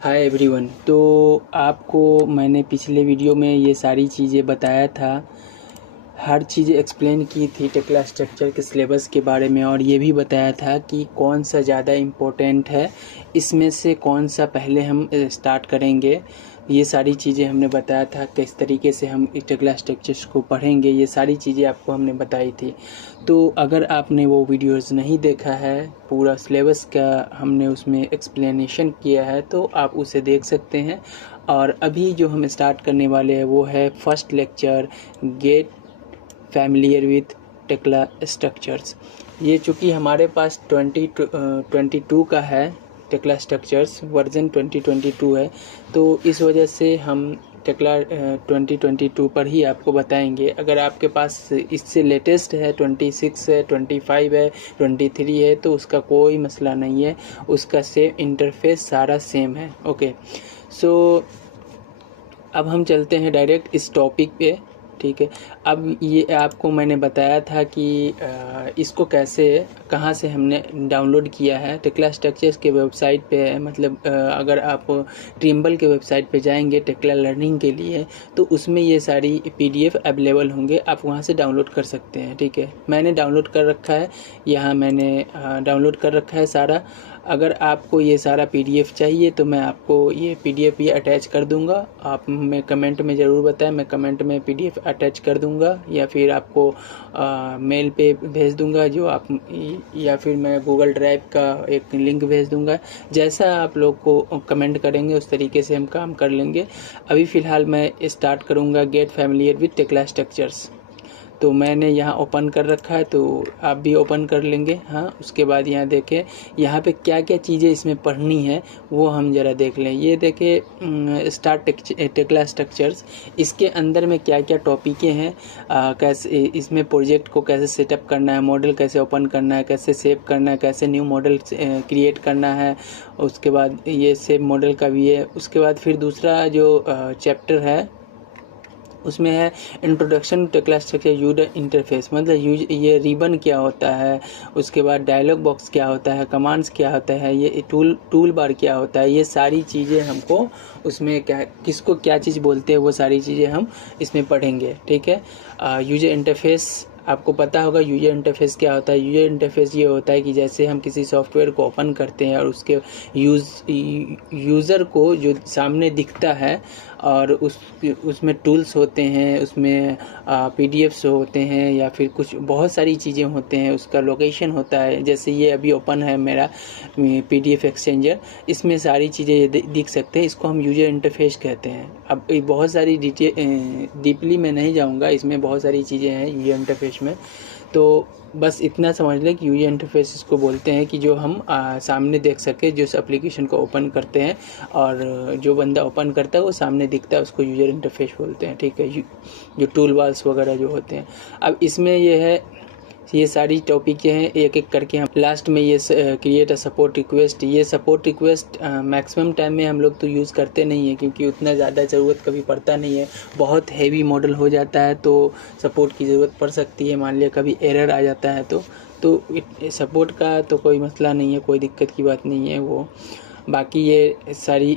Hi everyone. तो आपको मैंने पिछले वीडियो में ये सारी चीज़ें बताया था, हर चीज़ एक्सप्लेन की थी टेक्ला स्ट्रक्चर के सिलेबस के बारे में, और ये भी बताया था कि कौन सा ज़्यादा इम्पोर्टेंट है, इसमें से कौन सा पहले हम स्टार्ट करेंगे। ये सारी चीज़ें हमने बताया था, किस तरीके से हम टेक्ला स्ट्रक्चर्स को पढ़ेंगे, ये सारी चीज़ें आपको हमने बताई थी। तो अगर आपने वो वीडियोस नहीं देखा है, पूरा सिलेबस का हमने उसमें एक्सप्लेनेशन किया है, तो आप उसे देख सकते हैं। और अभी जो हम स्टार्ट करने वाले हैं वो है first lecture, get familiar with Tekla structures. ये चूँकि हमारे पास 2022 का है, टेक्ला स्ट्रक्चर्स वर्जन 2022 है, तो इस वजह से हम टेक्ला 2022 पर ही आपको बताएंगे। अगर आपके पास इससे लेटेस्ट है, 26 है, 25 है, 23 है, तो उसका कोई मसला नहीं है, उसका सेम इंटरफेस सारा सेम है। ओके, सो अब हम चलते हैं डायरेक्ट इस टॉपिक पे। ठीक है, अब ये आपको मैंने बताया था कि इसको कैसे, कहाँ से हमने डाउनलोड किया है। टेक्ला स्ट्रक्चर्स के वेबसाइट पे है, मतलब अगर आप ट्रिम्बल के वेबसाइट पे जाएंगे टेक्ला लर्निंग के लिए, तो उसमें ये सारी PDF अवेलेबल होंगे, आप वहाँ से डाउनलोड कर सकते हैं। ठीक है, मैंने डाउनलोड कर रखा है, यहाँ मैंने डाउनलोड कर रखा है सारा। अगर आपको ये सारा PDF चाहिए तो मैं आपको ये PDF भी अटैच कर दूंगा। आप मैं कमेंट में ज़रूर बताएं, मैं कमेंट में PDF अटैच कर दूंगा, या फिर आपको मेल पे भेज दूंगा जो आप, या फिर मैं गूगल ड्राइव का एक लिंक भेज दूंगा। जैसा आप लोग को कमेंट करेंगे उस तरीके से हम काम कर लेंगे। अभी फ़िलहाल मैं स्टार्ट करूँगा get familiar with Tekla structures. तो मैंने यहाँ ओपन कर रखा है, तो आप भी ओपन कर लेंगे। हाँ, उसके बाद यहाँ देखें, यहाँ पे क्या क्या चीज़ें इसमें पढ़नी है वो हम ज़रा देख लें। ये देखें स्टार्ट टेक्ला स्ट्रक्चर्स, इसके अंदर में क्या क्या टॉपिकें हैं, कैसे इसमें प्रोजेक्ट को कैसे सेटअप करना है, मॉडल कैसे ओपन करना है, कैसे सेव करना है, कैसे न्यू मॉडल क्रिएट करना है। उसके बाद ये सेव मॉडल का भी है। उसके बाद फिर दूसरा जो चैप्टर है उसमें है introduction to Tekla structure user interface, मतलब ये रिबन क्या होता है, उसके बाद डायलॉग बॉक्स क्या होता है, कमांड्स क्या होता है, ये टूल बार क्या होता है, ये सारी चीज़ें हमको उसमें क्या, किसको क्या चीज़ बोलते हैं, वो सारी चीज़ें हम इसमें पढ़ेंगे। ठीक है, यूजर इंटरफेस आपको पता होगा। यूजर इंटरफेस क्या होता है? यूजर इंटरफेस ये होता है कि जैसे हम किसी सॉफ्टवेयर को ओपन करते हैं और उसके यूज़र को जो सामने दिखता है, और उसमें टूल्स होते हैं, उसमें PDFs होते हैं, या फिर कुछ बहुत सारी चीज़ें होते हैं, उसका लोकेशन होता है। जैसे ये अभी ओपन है मेरा PDF एक्सचेंजर, इसमें सारी चीज़ें दिख सकते हैं, इसको हम यूजर इंटरफेस कहते हैं। अब बहुत सारी डीपली मैं नहीं जाऊंगा, इसमें बहुत सारी चीज़ें हैं यूजर इंटरफेस में। तो बस इतना समझ लें कि यूजर इंटरफेस इसको बोलते हैं कि जो हम सामने देख सके, जो एप्लीकेशन को ओपन करते हैं और जो बंदा ओपन करता है वो सामने दिखता है, उसको यूजर इंटरफेस बोलते हैं। ठीक है, जो टूल बार्स वगैरह जो होते हैं। अब इसमें ये है, ये सारी टॉपिकें हैं, एक एक करके हम लास्ट में ये क्रिएट अ सपोर्ट रिक्वेस्ट। ये सपोर्ट रिक्वेस्ट मैक्सिमम टाइम में हम लोग तो यूज़ करते नहीं है, क्योंकि उतना ज़्यादा ज़रूरत कभी पड़ता नहीं है। बहुत हैवी मॉडल हो जाता है तो सपोर्ट की ज़रूरत पड़ सकती है, मान लिया कभी एरर आ जाता है तो सपोर्ट का तो कोई मसला नहीं है, कोई दिक्कत की बात नहीं है वो। बाकी ये सारी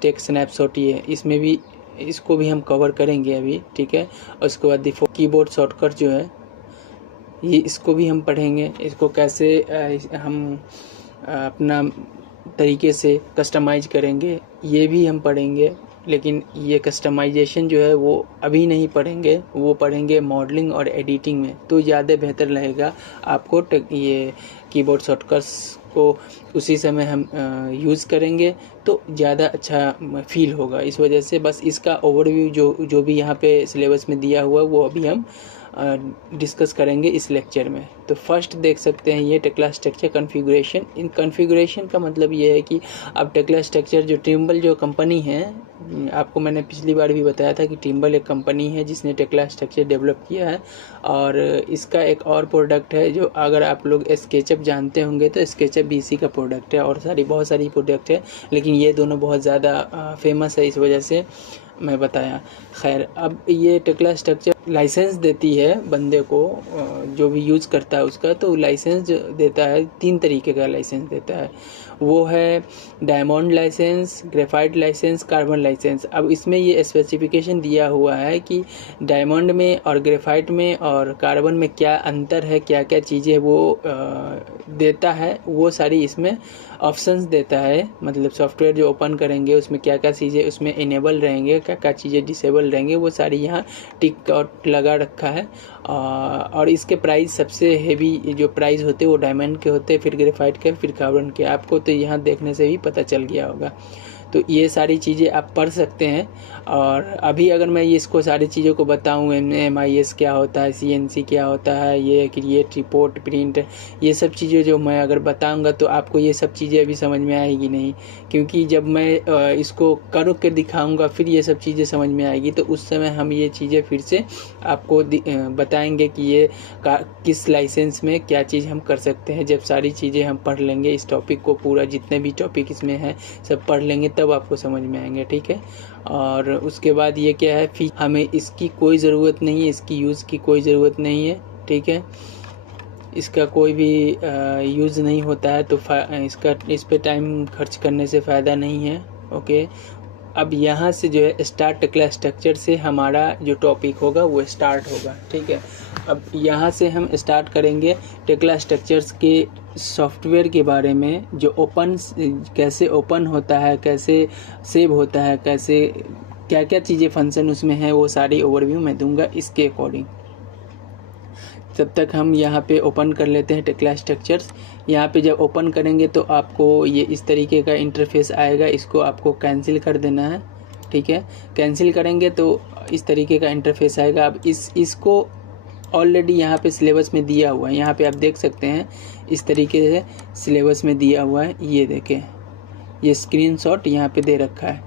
टेक स्नैपशॉट, ये इसमें भी, इसको भी हम कवर करेंगे अभी। ठीक है, और उसके बाद कीबोर्ड शॉर्टकट जो है, ये इसको भी हम पढ़ेंगे, इसको कैसे हम अपना तरीके से कस्टमाइज करेंगे, ये भी हम पढ़ेंगे। लेकिन ये कस्टमाइजेशन जो है वो अभी नहीं पढ़ेंगे, वो पढ़ेंगे मॉडलिंग और एडिटिंग में, तो ज़्यादा बेहतर रहेगा आपको। ये कीबोर्ड शॉर्टकट्स को उसी समय हम यूज़ करेंगे तो ज़्यादा अच्छा फील होगा। इस वजह से बस इसका ओवरव्यू जो भी यहाँ पे सिलेबस में दिया हुआ है वो अभी हम डिस्कस करेंगे इस लेक्चर में। तो फर्स्ट देख सकते हैं ये Tekla structure configuration. In configuration का मतलब ये है कि अब टेक्ला स्ट्रक्चर जो ट्रिम्बल जो कंपनी है, आपको मैंने पिछली बार भी बताया था कि ट्रिम्बल एक कंपनी है जिसने टेक्ला स्ट्रक्चर डेवलप किया है। और इसका एक और प्रोडक्ट है जो, अगर आप लोग स्केचअप जानते होंगे तो स्केचअप भी इसी का प्रोडक्ट है, और बहुत सारी प्रोडक्ट है, लेकिन ये दोनों बहुत ज़्यादा फेमस है, इस वजह से मैं बताया। खैर, अब ये टेक्ला स्ट्रक्चर लाइसेंस देती है बंदे को, जो भी यूज़ करता है उसका, तो लाइसेंस देता है, 3 तरीके का लाइसेंस देता है। वो है diamond licence, graphite licence, carbon licence. अब इसमें ये स्पेसिफिकेशन दिया हुआ है कि डायमंड में और ग्रेफाइट में और कार्बन में क्या अंतर है, क्या क्या चीज़ें वो देता है, वो सारी इसमें ऑप्शंस देता है। मतलब सॉफ्टवेयर जो ओपन करेंगे उसमें क्या क्या चीज़ें उसमें इनेबल रहेंगे, क्या क्या चीज़ें डिसेबल रहेंगे, वो सारी यहाँ टिक और लगा रखा है। और इसके प्राइस सबसे हेवी जो प्राइस होते हैं वो डायमंड के होते हैं, फिर ग्रेफाइट के, फिर कार्बन के। आपको तो यहाँ देखने से ही पता चल गया होगा। तो ये सारी चीज़ें आप पढ़ सकते हैं। और अभी अगर मैं इसको सारी चीज़ों को बताऊँ, MIS क्या होता है, CNC क्या होता है, ये क्रिएट, रिपोर्ट, प्रिंट, ये सब चीज़ें जो मैं अगर बताऊँगा तो आपको ये सब चीज़ें अभी समझ में आएगी नहीं, क्योंकि जब मैं इसको कर के दिखाऊँगा फिर ये सब चीज़ें समझ में आएगी। तो उस समय हम ये चीज़ें फिर से आपको बताएंगे कि ये किस लाइसेंस में क्या चीज़ हम कर सकते हैं। जब सारी चीज़ें हम पढ़ लेंगे, इस टॉपिक को पूरा जितने भी टॉपिक इसमें हैं सब पढ़ लेंगे, तब आपको समझ में आएंगे, ठीक है। और उसके बाद ये क्या है, हमें इसकी कोई ज़रूरत नहीं है, इसकी यूज़ की कोई ज़रूरत नहीं है, ठीक है। इसका कोई भी यूज़ नहीं होता है, तो इस पे टाइम खर्च करने से फ़ायदा नहीं है, ओके। अब यहाँ से जो है स्टार्ट टेक्ला स्ट्रक्चर से हमारा जो टॉपिक होगा वो स्टार्ट होगा, ठीक है। अब यहाँ से हम स्टार्ट करेंगे टेक्ला स्ट्रक्चर्स के सॉफ्टवेयर के बारे में, जो कैसे ओपन होता है, कैसे सेव होता है, कैसे क्या क्या चीज़ें फंक्शन उसमें है, वो सारी ओवरव्यू मैं दूंगा इसके अकॉर्डिंग। तब तक हम यहाँ पे ओपन कर लेते हैं टेक्ला स्ट्रक्चर्स। यहाँ पे जब ओपन करेंगे तो आपको ये इस तरीके का इंटरफेस आएगा, इसको आपको कैंसिल कर देना है, ठीक है। कैंसिल करेंगे तो इस तरीके का इंटरफेस आएगा। अब इसको ऑलरेडी यहाँ पे सिलेबस में दिया हुआ है, यहाँ पे आप देख सकते हैं इस तरीके से सिलेबस में दिया हुआ है। ये देखें, ये स्क्रीनशॉट यहाँ पे दे रखा है,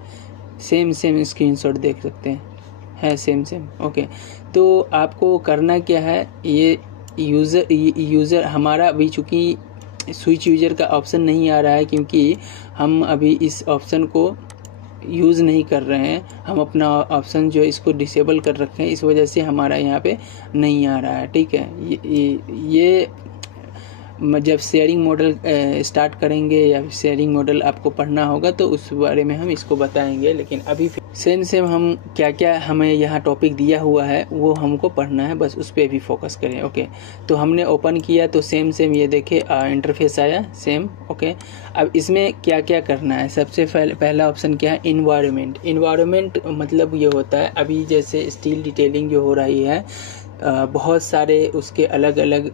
सेम स्क्रीनशॉट देख सकते हैं, सेम ओके। तो आपको करना क्या है, ये यूज़र हमारा अभी चूँकि स्विच यूज़र का ऑप्शन नहीं आ रहा है, क्योंकि हम अभी इस ऑप्शन को यूज़ नहीं कर रहे हैं, हम अपना ऑप्शन जो है इसको डिसेबल कर रखे हैं, इस वजह से हमारा यहाँ पे नहीं आ रहा है, ठीक है। ये जब शेयरिंग मॉडल स्टार्ट करेंगे या शेयरिंग मॉडल आपको पढ़ना होगा तो उस बारे में हम इसको बताएंगे, लेकिन अभी सेम हम क्या क्या हमें यहाँ टॉपिक दिया हुआ है वो हमको पढ़ना है, बस उस पर भी फोकस करें, ओके। तो हमने ओपन किया तो सेम ये देखे इंटरफेस आया सेम, ओके। अब इसमें क्या क्या करना है, सबसे पहला ऑप्शन क्या है, इन्वायरमेंट मतलब ये होता है अभी जैसे स्टील डिटेलिंग जो हो रही है, बहुत सारे उसके अलग अलग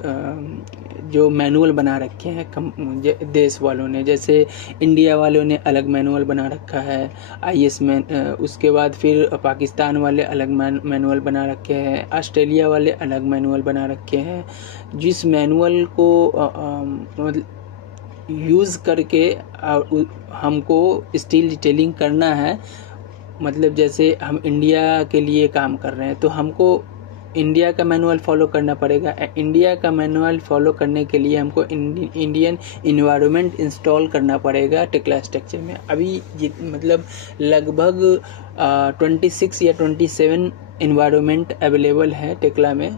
जो मैनुअल बना रखे हैं देश वालों ने, जैसे इंडिया वालों ने अलग मैनुअल बना रखा है IS में, उसके बाद फिर पाकिस्तान वाले अलग मैनुअल बना रखे हैं, ऑस्ट्रेलिया वाले अलग मैनुअल बना रखे हैं। जिस मैनुअल को मतलब यूज़ करके हमको स्टील डिटेलिंग करना है, मतलब जैसे हम इंडिया के लिए काम कर रहे हैं तो हमको इंडिया का मैनुअल फॉलो करना पड़ेगा। इंडिया का मैनुअल फॉलो करने के लिए हमको इंडियन इन्वायरमेंट इंस्टॉल करना पड़ेगा टेक्ला स्ट्रक्चर में। अभी मतलब लगभग 26 या 27 इन्वायरमेंट अवेलेबल है टेक्ला में,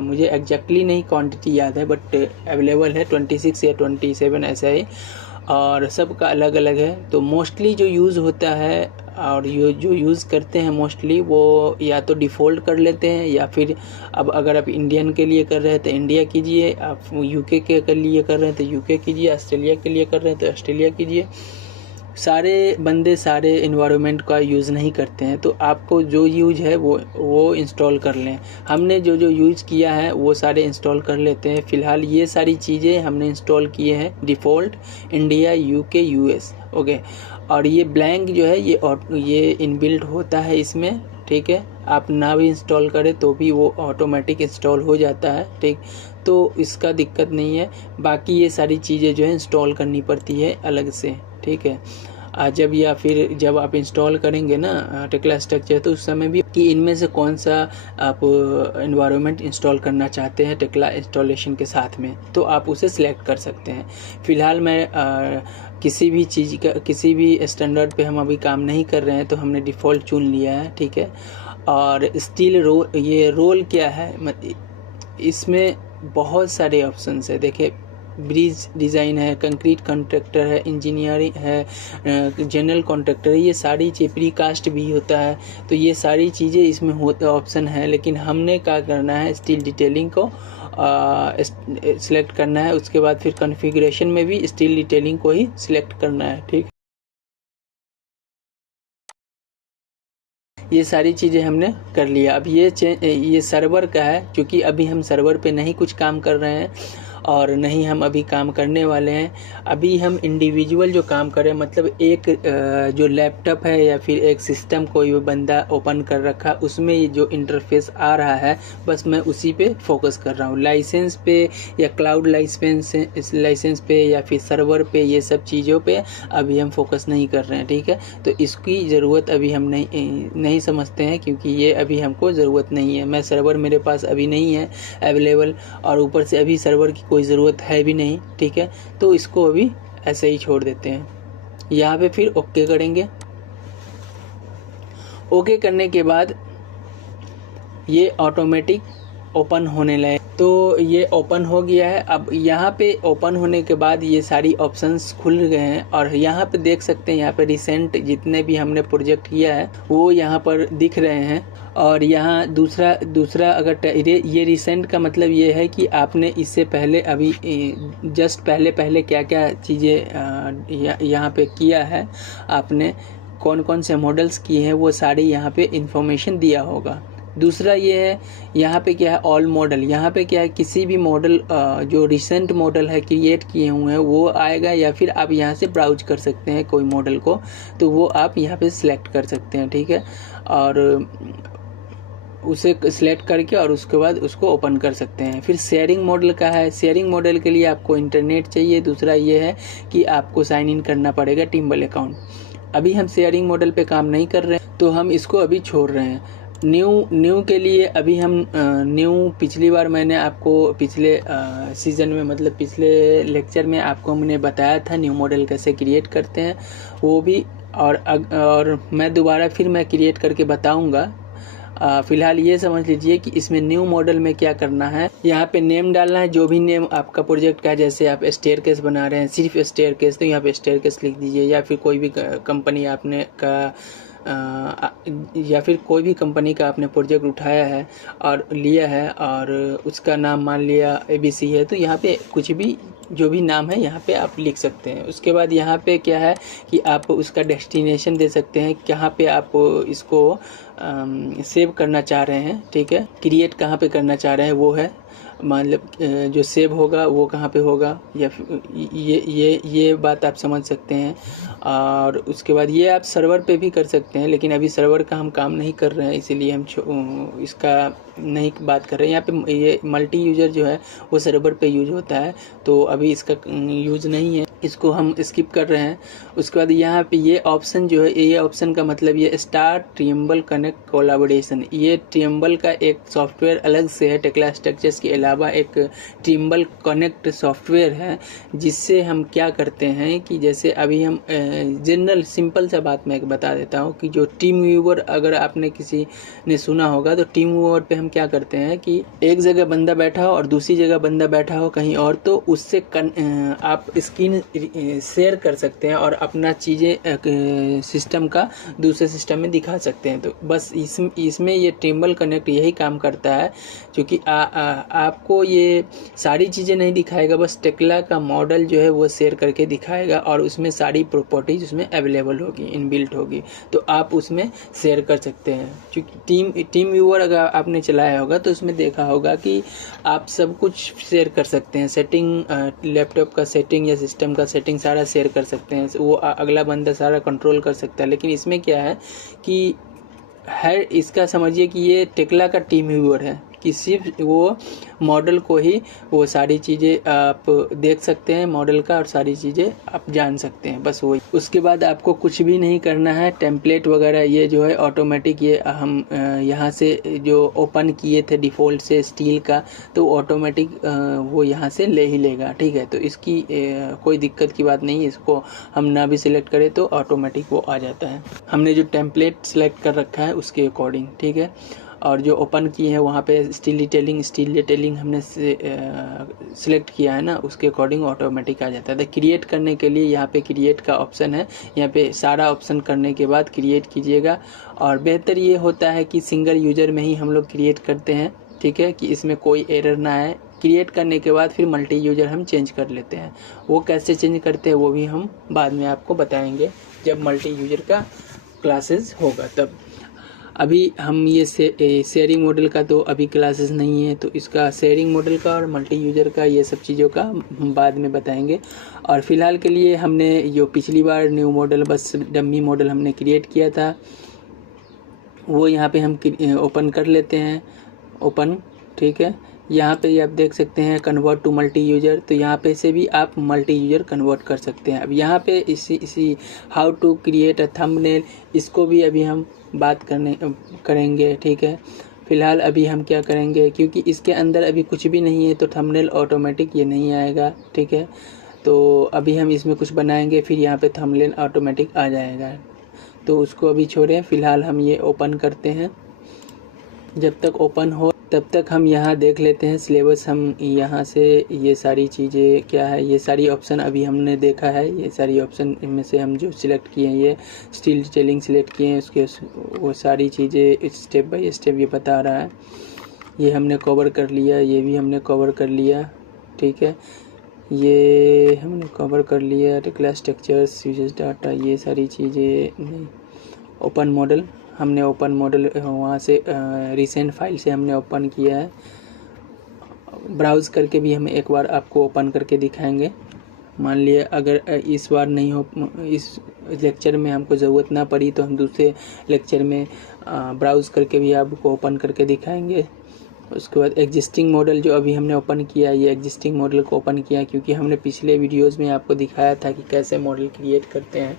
मुझे एग्जैक्टली नहीं क्वांटिटी याद है, बट अवेलेबल है 26 या 27 ऐसा ही, और सबका अलग अलग है। तो मोस्टली जो यूज़ होता है और जो यूज़ करते हैं मोस्टली वो या तो डिफ़ॉल्ट कर लेते हैं, या फिर अब अगर आप इंडियन के लिए कर रहे हैं तो इंडिया कीजिए, आप UK के लिए कर रहे हैं तो UK कीजिए, ऑस्ट्रेलिया के लिए कर रहे हैं तो ऑस्ट्रेलिया कीजिए। सारे बंदे सारे इन्वायरमेंट का यूज़ नहीं करते हैं, तो आपको जो यूज है वो इंस्टॉल कर लें। हमने जो यूज़ किया है वो सारे इंस्टॉल कर लेते हैं। फ़िलहाल ये सारी चीज़ें हमने इंस्टॉल किए हैं, default, India, UK, US, okay. और ये ब्लैंक जो है ये इनबिल्ट होता है इसमें, ठीक है। आप ना भी इंस्टॉल करें तो भी वो ऑटोमेटिक इंस्टॉल हो जाता है, ठीक। तो इसका दिक्कत नहीं है। बाकी ये सारी चीज़ें जो है इंस्टॉल करनी पड़ती है अलग से, ठीक है। जब आप इंस्टॉल करेंगे ना टेक्ला स्ट्रक्चर, तो उस समय भी कि इनमें से कौन सा आप इन्वायरमेंट इंस्टॉल करना चाहते हैं टेक्ला इंस्टॉलेशन के साथ में, तो आप उसे सिलेक्ट कर सकते हैं। फ़िलहाल मैं किसी भी चीज़ का किसी भी स्टैंडर्ड पे हम अभी काम नहीं कर रहे हैं, तो हमने डिफ़ॉल्ट चुन लिया है, ठीक है। और स्टील रोल क्या है, इसमें बहुत सारे ऑप्शंस है। देखिए ब्रिज डिज़ाइन है, कंक्रीट कॉन्ट्रैक्टर है, इंजीनियरिंग है, जनरल कॉन्ट्रैक्टर है, ये सारी चीज़, प्री कास्ट भी होता है। तो ये सारी चीज़ें इसमें ऑप्शन है, लेकिन हमने क्या करना है, स्टील डिटेलिंग को सिलेक्ट करना है। उसके बाद फिर कॉन्फ़िगरेशन में भी स्टील डिटेलिंग को ही सिलेक्ट करना है। ठीक, ये सारी चीज़ें हमने कर लिया। अब ये सर्वर का है, क्योंकि अभी हम सर्वर पे नहीं कुछ काम कर रहे हैं और नहीं हम अभी काम करने वाले हैं। अभी हम इंडिविजुअल जो काम करें, मतलब एक जो लैपटॉप है या फिर एक सिस्टम कोई भी बंदा ओपन कर रखा, उसमें जो इंटरफेस आ रहा है बस मैं उसी पे फोकस कर रहा हूँ। लाइसेंस पे या क्लाउड लाइसेंस पे या फिर सर्वर पे, ये सब चीज़ों पे अभी हम फोकस नहीं कर रहे हैं। ठीक है, तो इसकी ज़रूरत अभी हम नहीं समझते हैं, क्योंकि ये अभी हमको ज़रूरत नहीं है। मैं सर्वर मेरे पास अभी नहीं है अवेलेबल, और ऊपर से अभी सर्वर की कोई ज़रूरत है भी नहीं। ठीक है, तो इसको अभी ऐसे ही छोड़ देते हैं। यहाँ पे फिर ओके करेंगे। ओके करने के बाद ये ऑटोमेटिक ओपन होने लगे। तो ये ओपन हो गया है। अब यहाँ पे ओपन होने के बाद ये सारी ऑप्शंस खुल गए हैं, और यहाँ पे देख सकते हैं, यहाँ पे रिसेंट जितने भी हमने प्रोजेक्ट किया है वो यहाँ पर दिख रहे हैं। और यहाँ दूसरा अगर ये रिसेंट का मतलब ये है कि आपने इससे पहले अभी जस्ट पहले क्या क्या चीज़ें यहाँ पे किया है, आपने कौन कौन से मॉडल्स किए हैं, वो सारी यहाँ पे इंफॉर्मेशन दिया होगा। दूसरा ये है, यहाँ पे क्या है, ऑल मॉडल। यहाँ पे क्या है, किसी भी मॉडल जो रिसेंट मॉडल है क्रिएट किए हुए हैं वो आएगा, या फिर आप यहाँ से ब्राउज कर सकते हैं कोई मॉडल को, तो वो आप यहाँ पे सिलेक्ट कर सकते हैं। ठीक है, और उसे सिलेक्ट करके और उसके बाद उसको ओपन कर सकते हैं। फिर शेयरिंग मॉडल का है। शेयरिंग मॉडल के लिए आपको इंटरनेट चाहिए। दूसरा ये है कि आपको साइन इन करना पड़ेगा टिम्बल अकाउंट। अभी हम शेयरिंग मॉडल पे काम नहीं कर रहे हैं, तो हम इसको अभी छोड़ रहे हैं। न्यू के लिए अभी हम पिछली बार मैंने आपको पिछले सीज़न में, मतलब पिछले लेक्चर में आपको हमने बताया था न्यू मॉडल कैसे क्रिएट करते हैं, वो भी और मैं दोबारा फिर मैं क्रिएट करके बताऊंगा। फ़िलहाल ये समझ लीजिए कि इसमें न्यू मॉडल में क्या करना है। यहाँ पे नेम डालना है, जो भी नेम आपका प्रोजेक्ट का है। जैसे आप स्टेयरकेस बना रहे हैं, सिर्फ स्टेयरकेस, तो यहाँ पे स्टेयरकेस लिख दीजिए। या फिर कोई भी कंपनी आपने या फिर कोई भी कंपनी का आपने प्रोजेक्ट उठाया है और लिया है, और उसका नाम मान लिया ABC है, तो यहाँ पे कुछ भी जो भी नाम है यहाँ पे आप लिख सकते हैं। उसके बाद यहाँ पे क्या है कि आप उसका डेस्टिनेशन दे सकते हैं, कहाँ पे आप इसको सेव करना चाह रहे हैं। ठीक है, क्रिएट कहाँ पे करना चाह रहे हैं वो है, मतलब जो सेव होगा वो कहाँ पे होगा, या ये बात आप समझ सकते हैं। और उसके बाद ये आप सर्वर पे भी कर सकते हैं, लेकिन अभी सर्वर का हम काम नहीं कर रहे हैं, इसीलिए हम इसका नहीं बात कर रहे हैं। यहाँ पे ये मल्टी यूज़र जो है वो सर्वर पे यूज होता है, तो अभी इसका यूज़ नहीं है, इसको हम स्किप कर रहे हैं। उसके बाद यहाँ पे ये ऑप्शन जो है, ये ऑप्शन का मतलब ये स्टार्ट ट्रिम्बल कनेक्ट कोलैबोरेशन। ये ट्रिम्बल का एक सॉफ्टवेयर अलग से है, टेक्ला स्ट्रक्चर्स के अलावा एक ट्रिम्बल कनेक्ट सॉफ्टवेयर है, जिससे हम क्या करते हैं कि जैसे अभी हम जनरल सिंपल सा बात मैं एक बता देता हूँ कि जो टीम व्यूअर, अगर आपने किसी ने सुना होगा, तो टीम व्यूअर पे हम क्या करते हैं कि एक जगह बंदा बैठा हो और दूसरी जगह बंदा बैठा हो कहीं और, तो उससे आप स्क्रीन शेयर कर सकते हैं और अपना चीज़ें सिस्टम का दूसरे सिस्टम में दिखा सकते हैं। तो बस इसमें ये ट्रिम्बल कनेक्ट यही काम करता है, क्योंकि आपको ये सारी चीज़ें नहीं दिखाएगा, बस टेक्ला का मॉडल जो है वो शेयर करके दिखाएगा, और उसमें सारी प्रॉपर्टीज उसमें अवेलेबल होगी, इनबिल्ट होगी, तो आप उसमें शेयर कर सकते हैं। क्योंकि टीम व्यूअर अगर आपने चलाया होगा तो उसमें देखा होगा कि आप सब कुछ शेयर कर सकते हैं, सेटिंग, लैपटॉप का सेटिंग या सिस्टम का सेटिंग सारा शेयर कर सकते हैं, वो अगला बंदा सारा कंट्रोल कर सकता है। लेकिन इसमें क्या है कि इसका समझिए कि ये टेक्ला का टीम व्यूअर है, कि सिर्फ वो मॉडल को ही वो सारी चीज़ें आप देख सकते हैं, मॉडल का, और सारी चीज़ें आप जान सकते हैं, बस वही। उसके बाद आपको कुछ भी नहीं करना है। टेम्पलेट वगैरह ये जो है ऑटोमेटिक, ये हम यहाँ से जो ओपन किए थे डिफ़ॉल्ट से स्टील का, तो ऑटोमेटिक वो यहाँ से ले ही लेगा। ठीक है, तो इसकी कोई दिक्कत की बात नहीं है, इसको हम ना भी सिलेक्ट करें तो ऑटोमेटिक वो आ जाता है, हमने जो टेम्पलेट सिलेक्ट कर रखा है उसके अकॉर्डिंग। ठीक है, और जो ओपन की है वहाँ पे स्टिल डिटेलिंग हमने सिलेक्ट किया है ना, उसके अकॉर्डिंग ऑटोमेटिक आ जाता है। तो क्रिएट करने के लिए यहाँ पे क्रिएट का ऑप्शन है, यहाँ पे सारा ऑप्शन करने के बाद क्रिएट कीजिएगा। और बेहतर ये होता है कि सिंगल यूजर में ही हम लोग क्रिएट करते हैं, ठीक है, कि इसमें कोई एरर ना आए। क्रिएट करने के बाद फिर मल्टी यूजर हम चेंज कर लेते हैं। वो कैसे चेंज करते हैं वो भी हम बाद में आपको बताएंगे जब मल्टी यूजर का क्लासेस होगा तब। अभी हम ये शेयरिंग मॉडल का तो अभी क्लासेस नहीं है, तो इसका शेयरिंग मॉडल का और मल्टी यूजर का ये सब चीज़ों का हम बाद में बताएंगे। और फिलहाल के लिए हमने जो पिछली बार न्यू मॉडल बस डम्मी मॉडल हमने क्रिएट किया था वो यहाँ पे हम ओपन कर लेते हैं, ओपन, ठीक है। यहाँ पे आप देख सकते हैं कन्वर्ट टू मल्टी यूजर, तो यहाँ पे से भी आप मल्टी यूजर कन्वर्ट कर सकते हैं। अब यहाँ पे इसी how to create a thumbnail, इसको भी अभी हम बात करेंगे, ठीक है। फिलहाल अभी हम क्या करेंगे, क्योंकि इसके अंदर अभी कुछ भी नहीं है तो थंबनेल ऑटोमेटिक ये नहीं आएगा, ठीक है। तो अभी हम इसमें कुछ बनाएंगे फिर यहाँ पे थंबनेल ऑटोमेटिक आ जाएगा, तो उसको अभी छोड़ें। फिलहाल हम ये ओपन करते हैं। जब तक ओपन हो तब तक हम यहाँ देख लेते हैं सिलेबस। हम यहाँ से ये सारी चीज़ें क्या है, ये सारी ऑप्शन अभी हमने देखा है। ये सारी ऑप्शन इनमें से हम जो सिलेक्ट किए हैं, ये स्टिल डिटेलिंग सिलेक्ट किए हैं, उसके वो सारी चीज़ें स्टेप बाय स्टेप ये बता रहा है। ये हमने कवर कर लिया, ये भी हमने कवर कर लिया, ठीक है। ये हमने कवर कर लिया, क्लास स्ट्रक्चर्स, यूजेस डाटा, ये सारी चीज़ें नहीं। ओपन मॉडल हमने ओपन मॉडल वहाँ से रिसेंट फाइल से हमने ओपन किया है। ब्राउज़ करके भी हम एक बार आपको ओपन करके दिखाएंगे। मान लिया अगर इस बार नहीं हो, इस लेक्चर में हमको ज़रूरत ना पड़ी तो हम दूसरे लेक्चर में ब्राउज़ करके भी आपको ओपन करके दिखाएंगे। उसके बाद एग्जिस्टिंग मॉडल जो अभी हमने ओपन किया, ये एग्जिस्टिंग मॉडल को ओपन किया क्योंकि हमने पिछले वीडियोज़ में आपको दिखाया था कि कैसे मॉडल क्रिएट करते हैं,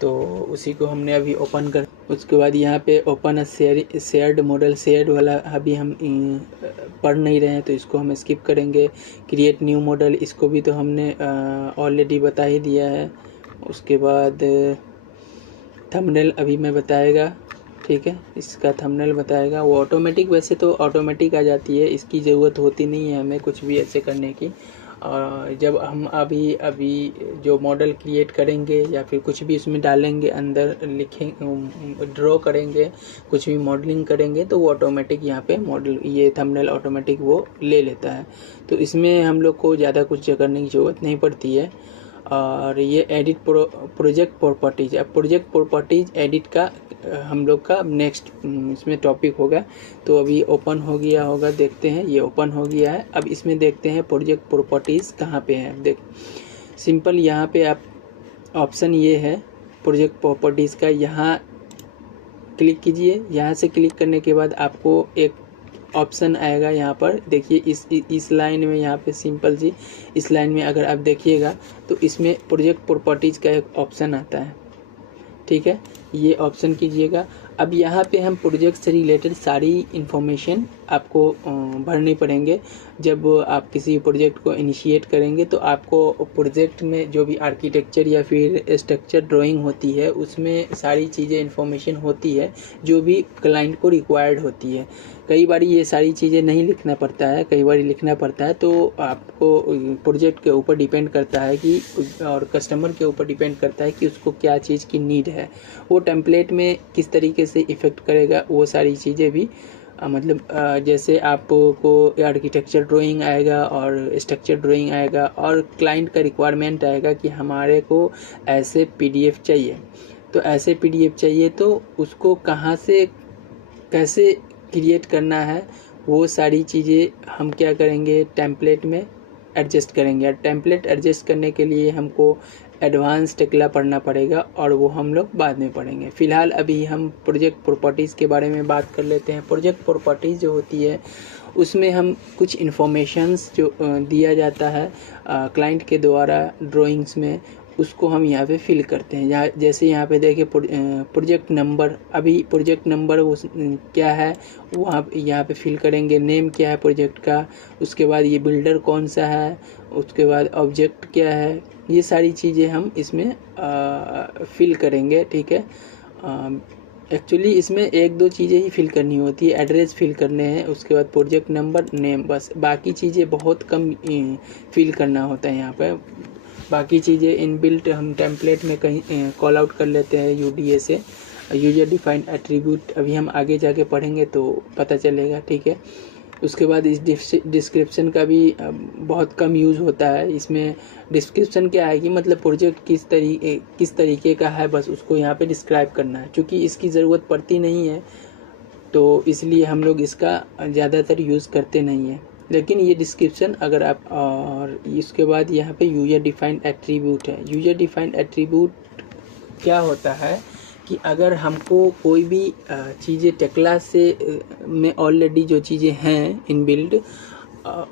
तो उसी को हमने अभी ओपन कर। उसके बाद यहाँ पे ओपन शेयर्ड मॉडल, शेयर्ड वाला अभी हम पढ़ नहीं रहे हैं तो इसको हम स्किप करेंगे। क्रिएट न्यू मॉडल, इसको भी तो हमने ऑलरेडी बता ही दिया है। उसके बाद थंबनेल अभी मैं बताएगा, ठीक है, इसका थंबनेल बताएगा। वो ऑटोमेटिक, वैसे तो ऑटोमेटिक आ जाती है, इसकी ज़रूरत होती नहीं है हमें कुछ भी ऐसे करने की। और जब हम अभी जो मॉडल क्रिएट करेंगे या फिर कुछ भी इसमें डालेंगे, अंदर लिखेंगे, ड्रॉ करेंगे, कुछ भी मॉडलिंग करेंगे तो वो ऑटोमेटिक यहाँ पे मॉडल, ये थंबनेल ऑटोमेटिक वो ले लेता है। तो इसमें हम लोग को ज़्यादा कुछ करने की ज़रूरत नहीं पड़ती है। और ये एडिट प्रोजेक्ट प्रॉपर्टीज, अब प्रोजेक्ट प्रॉपर्टीज एडिट का हम लोग का नेक्स्ट इसमें टॉपिक होगा। तो अभी ओपन हो गया होगा, देखते हैं, ये ओपन हो गया है। अब इसमें देखते हैं प्रोजेक्ट प्रॉपर्टीज़ कहाँ पे है। देख सिंपल यहाँ पे आप ऑप्शन ये है प्रोजेक्ट प्रॉपर्टीज़ का, यहाँ क्लिक कीजिए। यहाँ से क्लिक करने के बाद आपको एक ऑप्शन आएगा, यहाँ पर देखिए इस लाइन में, यहाँ पे सिंपल सी इस लाइन में अगर आप देखिएगा तो इसमें प्रोजेक्ट प्रॉपर्टीज़ का एक ऑप्शन आता है, ठीक है, ये ऑप्शन कीजिएगा। अब यहाँ पे हम प्रोजेक्ट से रिलेटेड सारी इन्फॉर्मेशन आपको भरनी पड़ेंगे। जब आप किसी प्रोजेक्ट को इनिशिएट करेंगे तो आपको प्रोजेक्ट में जो भी आर्किटेक्चर या फिर स्ट्रक्चर ड्राइंग होती है उसमें सारी चीज़ें इन्फॉर्मेशन होती है जो भी क्लाइंट को रिक्वायर्ड होती है। कई बार ये सारी चीज़ें नहीं लिखना पड़ता है, कई बार लिखना पड़ता है, तो आपको प्रोजेक्ट के ऊपर डिपेंड करता है कि, और कस्टमर के ऊपर डिपेंड करता है कि उसको क्या चीज़ की नीड है, वो टेम्पलेट में किस तरीके से इफ़ेक्ट करेगा। वो सारी चीज़ें भी मतलब जैसे आपको आर्किटेक्चर ड्राइंग आएगा और स्ट्रक्चर ड्राइंग आएगा और क्लाइंट का रिक्वायरमेंट आएगा कि हमारे को ऐसे PDF चाहिए, तो ऐसे PDF चाहिए तो उसको कहाँ से कैसे क्रिएट करना है, वो सारी चीज़ें हम क्या करेंगे, टेम्पलेट में एडजस्ट करेंगे। टेम्पलेट एडजस्ट करने के लिए हमको एडवांस टेक्ला पढ़ना पड़ेगा और वो हम लोग बाद में पढ़ेंगे। फ़िलहाल अभी हम प्रोजेक्ट प्रॉपर्टीज़ के बारे में बात कर लेते हैं। प्रोजेक्ट प्रॉपर्टीज़ जो होती है उसमें हम कुछ इन्फॉर्मेशंस जो दिया जाता है क्लाइंट के द्वारा ड्राइंग्स में, उसको हम यहाँ पे फिल करते हैं। जैसे यहाँ पे देखिए प्रोजेक्ट नंबर, अभी प्रोजेक्ट नंबर उस क्या है वहाँ यहाँ पे फिल करेंगे। नेम क्या है प्रोजेक्ट का, उसके बाद ये बिल्डर कौन सा है, उसके बाद ऑब्जेक्ट क्या है, ये सारी चीज़ें हम इसमें फिल करेंगे, ठीक है। एक्चुअली इसमें एक दो चीज़ें ही फिल करनी होती है, एड्रेस फिल करने हैं, उसके बाद प्रोजेक्ट नंबर, नेम, बस। बाकी चीज़ें बहुत कम फिल करना होता है यहाँ पे। बाकी चीज़ें इनबिल्ट हम टेम्पलेट में कहीं कॉल आउट कर लेते हैं यूडीए से, यूजर डिफाइंड एट्रीब्यूट। अभी हम आगे जाके पढ़ेंगे तो पता चलेगा, ठीक है। उसके बाद इस डिस्क्रिप्शन का भी बहुत कम यूज़ होता है। इसमें डिस्क्रिप्शन क्या है कि मतलब प्रोजेक्ट किस तरीके का है, बस उसको यहाँ पे डिस्क्राइब करना है। क्योंकि इसकी ज़रूरत पड़ती नहीं है तो इसलिए हम लोग इसका ज़्यादातर यूज़ करते नहीं हैं। लेकिन ये डिस्क्रिप्शन अगर आप, और इसके बाद यहाँ पे यूजर डिफाइंड एट्रीब्यूट है। यूजर डिफाइंड एट्रीब्यूट क्या होता है कि अगर हमको कोई भी चीज़ें टेक्ला से में ऑलरेडी जो चीज़ें हैं इनबिल्ड,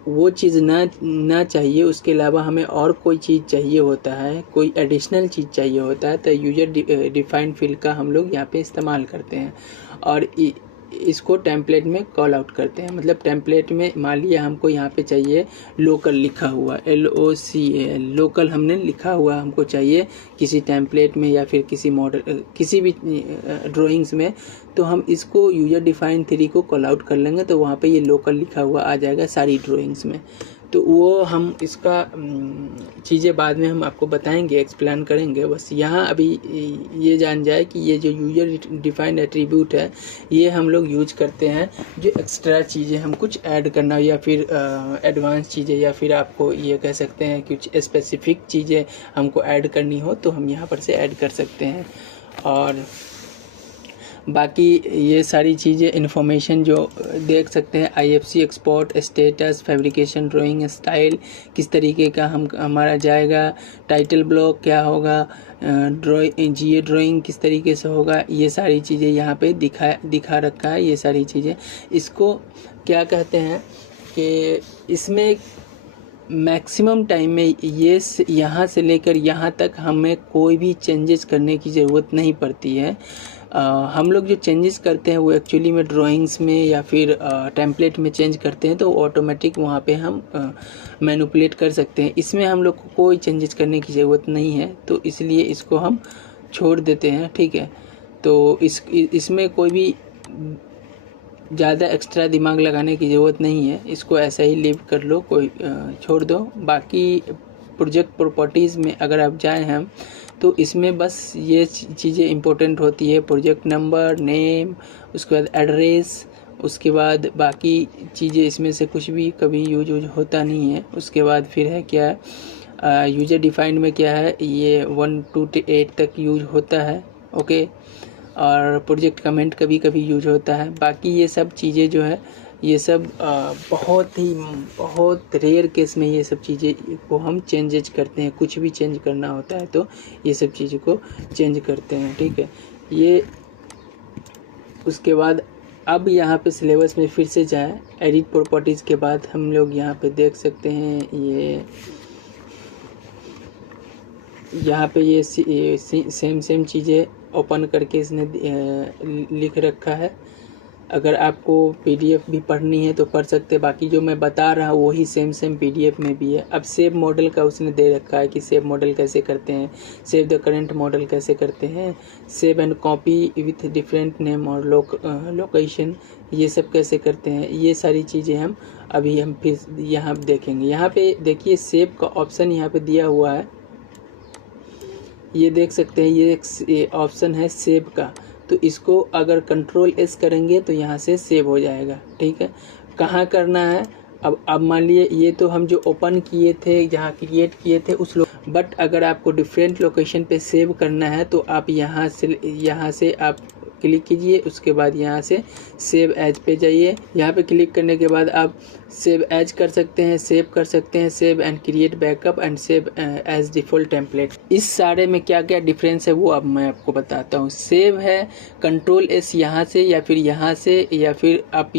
वो चीज़ ना चाहिए, उसके अलावा हमें और कोई चीज़ चाहिए होता है, कोई एडिशनल चीज़ चाहिए होता है, तो यूजर डिफाइंड फील्ड का हम लोग यहाँ पे इस्तेमाल करते हैं और इसको टेम्पलेट में कॉल आउट करते हैं। मतलब टेम्पलेट में मान लिया हमको यहाँ पे चाहिए लोकल लिखा हुआ, LOCAL, लोकल हमने लिखा हुआ हमको चाहिए किसी टेम्पलेट में या फिर किसी मॉडल, किसी भी ड्राइंग्स में, तो हम इसको यूजर डिफाइन 3 को कॉल आउट कर लेंगे तो वहाँ पे ये लोकल लिखा हुआ आ जाएगा सारी ड्राइंग्स में। तो वो हम इसका चीज़ें बाद में हम आपको बताएंगे, एक्सप्लेन करेंगे। बस यहाँ अभी ये जान जाए कि ये जो यूजर डिफाइंड एट्रीब्यूट है ये हम लोग यूज करते हैं जो एक्स्ट्रा चीज़ें हम कुछ ऐड करना या फिर एडवांस चीज़ें, या फिर आपको ये कह सकते हैं कुछ स्पेसिफिक चीज़ें हमको ऐड करनी हो तो हम यहाँ पर से ऐड कर सकते हैं। और बाकी ये सारी चीज़ें इन्फॉर्मेशन जो देख सकते हैं, IFC export, status, fabrication, drawing style किस तरीके का हमारा जाएगा, टाइटल ब्लॉक क्या होगा, GA ड्राइंग किस तरीके से होगा, ये सारी चीज़ें यहाँ पे दिखा रखा है। ये सारी चीज़ें इसको क्या कहते हैं कि इसमें मैक्सिमम टाइम में ये यहाँ से लेकर यहाँ तक हमें कोई भी चेंजेस करने की ज़रूरत नहीं पड़ती है। हम लोग जो चेंजेस करते हैं वो एक्चुअली में ड्राइंग्स में या फिर टेम्पलेट में चेंज करते हैं तो ऑटोमेटिक वहाँ पे हम मैनिपुलेट कर सकते हैं। इसमें हम लोग को कोई चेंजेस करने की ज़रूरत नहीं है तो इसलिए इसको हम छोड़ देते हैं, ठीक है। तो इसमें कोई भी ज़्यादा एक्स्ट्रा दिमाग लगाने की ज़रूरत नहीं है, इसको ऐसा ही लीव कर लो, कोई छोड़ दो। बाकी प्रोजेक्ट प्रॉपर्टीज़ में अगर आप जाएं हम तो इसमें बस ये चीज़ें इम्पोर्टेंट होती है, प्रोजेक्ट नंबर, नेम, उसके बाद एड्रेस, उसके बाद बाकी चीज़ें इसमें से कुछ भी कभी यूज होता नहीं है। उसके बाद फिर है क्या, यूजर डिफाइंड में क्या है, ये 1 to 8 तक यूज होता है, ओके। और प्रोजेक्ट कमेंट कभी कभी यूज होता है। बाकी ये सब चीज़ें जो है ये सब बहुत रेयर केस में ये सब चीज़ें को हम चेंजेज करते हैं। कुछ भी चेंज करना होता है तो ये सब चीज़ों को चेंज करते हैं, ठीक है। ये उसके बाद अब यहाँ पे सिलेबस में फिर से जाएं, एडिट प्रॉपर्टीज़ के बाद हम लोग यहाँ पे देख सकते हैं ये यहाँ पे ये सेम चीज़ें ओपन करके इसने लिख रखा है। अगर आपको PDF भी पढ़नी है तो पढ़ सकते हैं, बाकी जो मैं बता रहा हूँ वही सेम PDF में भी है। अब सेव मॉडल का उसने दे रखा है कि सेव मॉडल कैसे करते हैं, सेव द करंट मॉडल कैसे करते हैं, save and copy with different name और लोकेशन, ये सब कैसे करते हैं। ये सारी चीज़ें हम फिर यहाँ देखेंगे। यहाँ पे देखिए सेव का ऑप्शन यहाँ पे दिया हुआ है, ये देख सकते हैं, ये ऑप्शन है सेव का। तो इसको अगर Ctrl+S करेंगे तो यहाँ से सेव हो जाएगा, ठीक है। कहाँ करना है, अब मान लिए ये तो हम जो ओपन किए थे, जहाँ क्रिएट किए थे उस बट अगर आपको डिफरेंट लोकेशन पे सेव करना है तो आप यहाँ से आप क्लिक कीजिए। उसके बाद यहाँ से सेव एज पे जाइए। यहाँ पे क्लिक करने के बाद आप सेव एज कर सकते हैं, सेव कर सकते हैं, save and create backup and save as default template. इस सारे में क्या क्या डिफरेंस है वो अब मैं आपको बताता हूँ। सेव है Ctrl+S यहाँ से या फिर यहाँ से, या फिर आप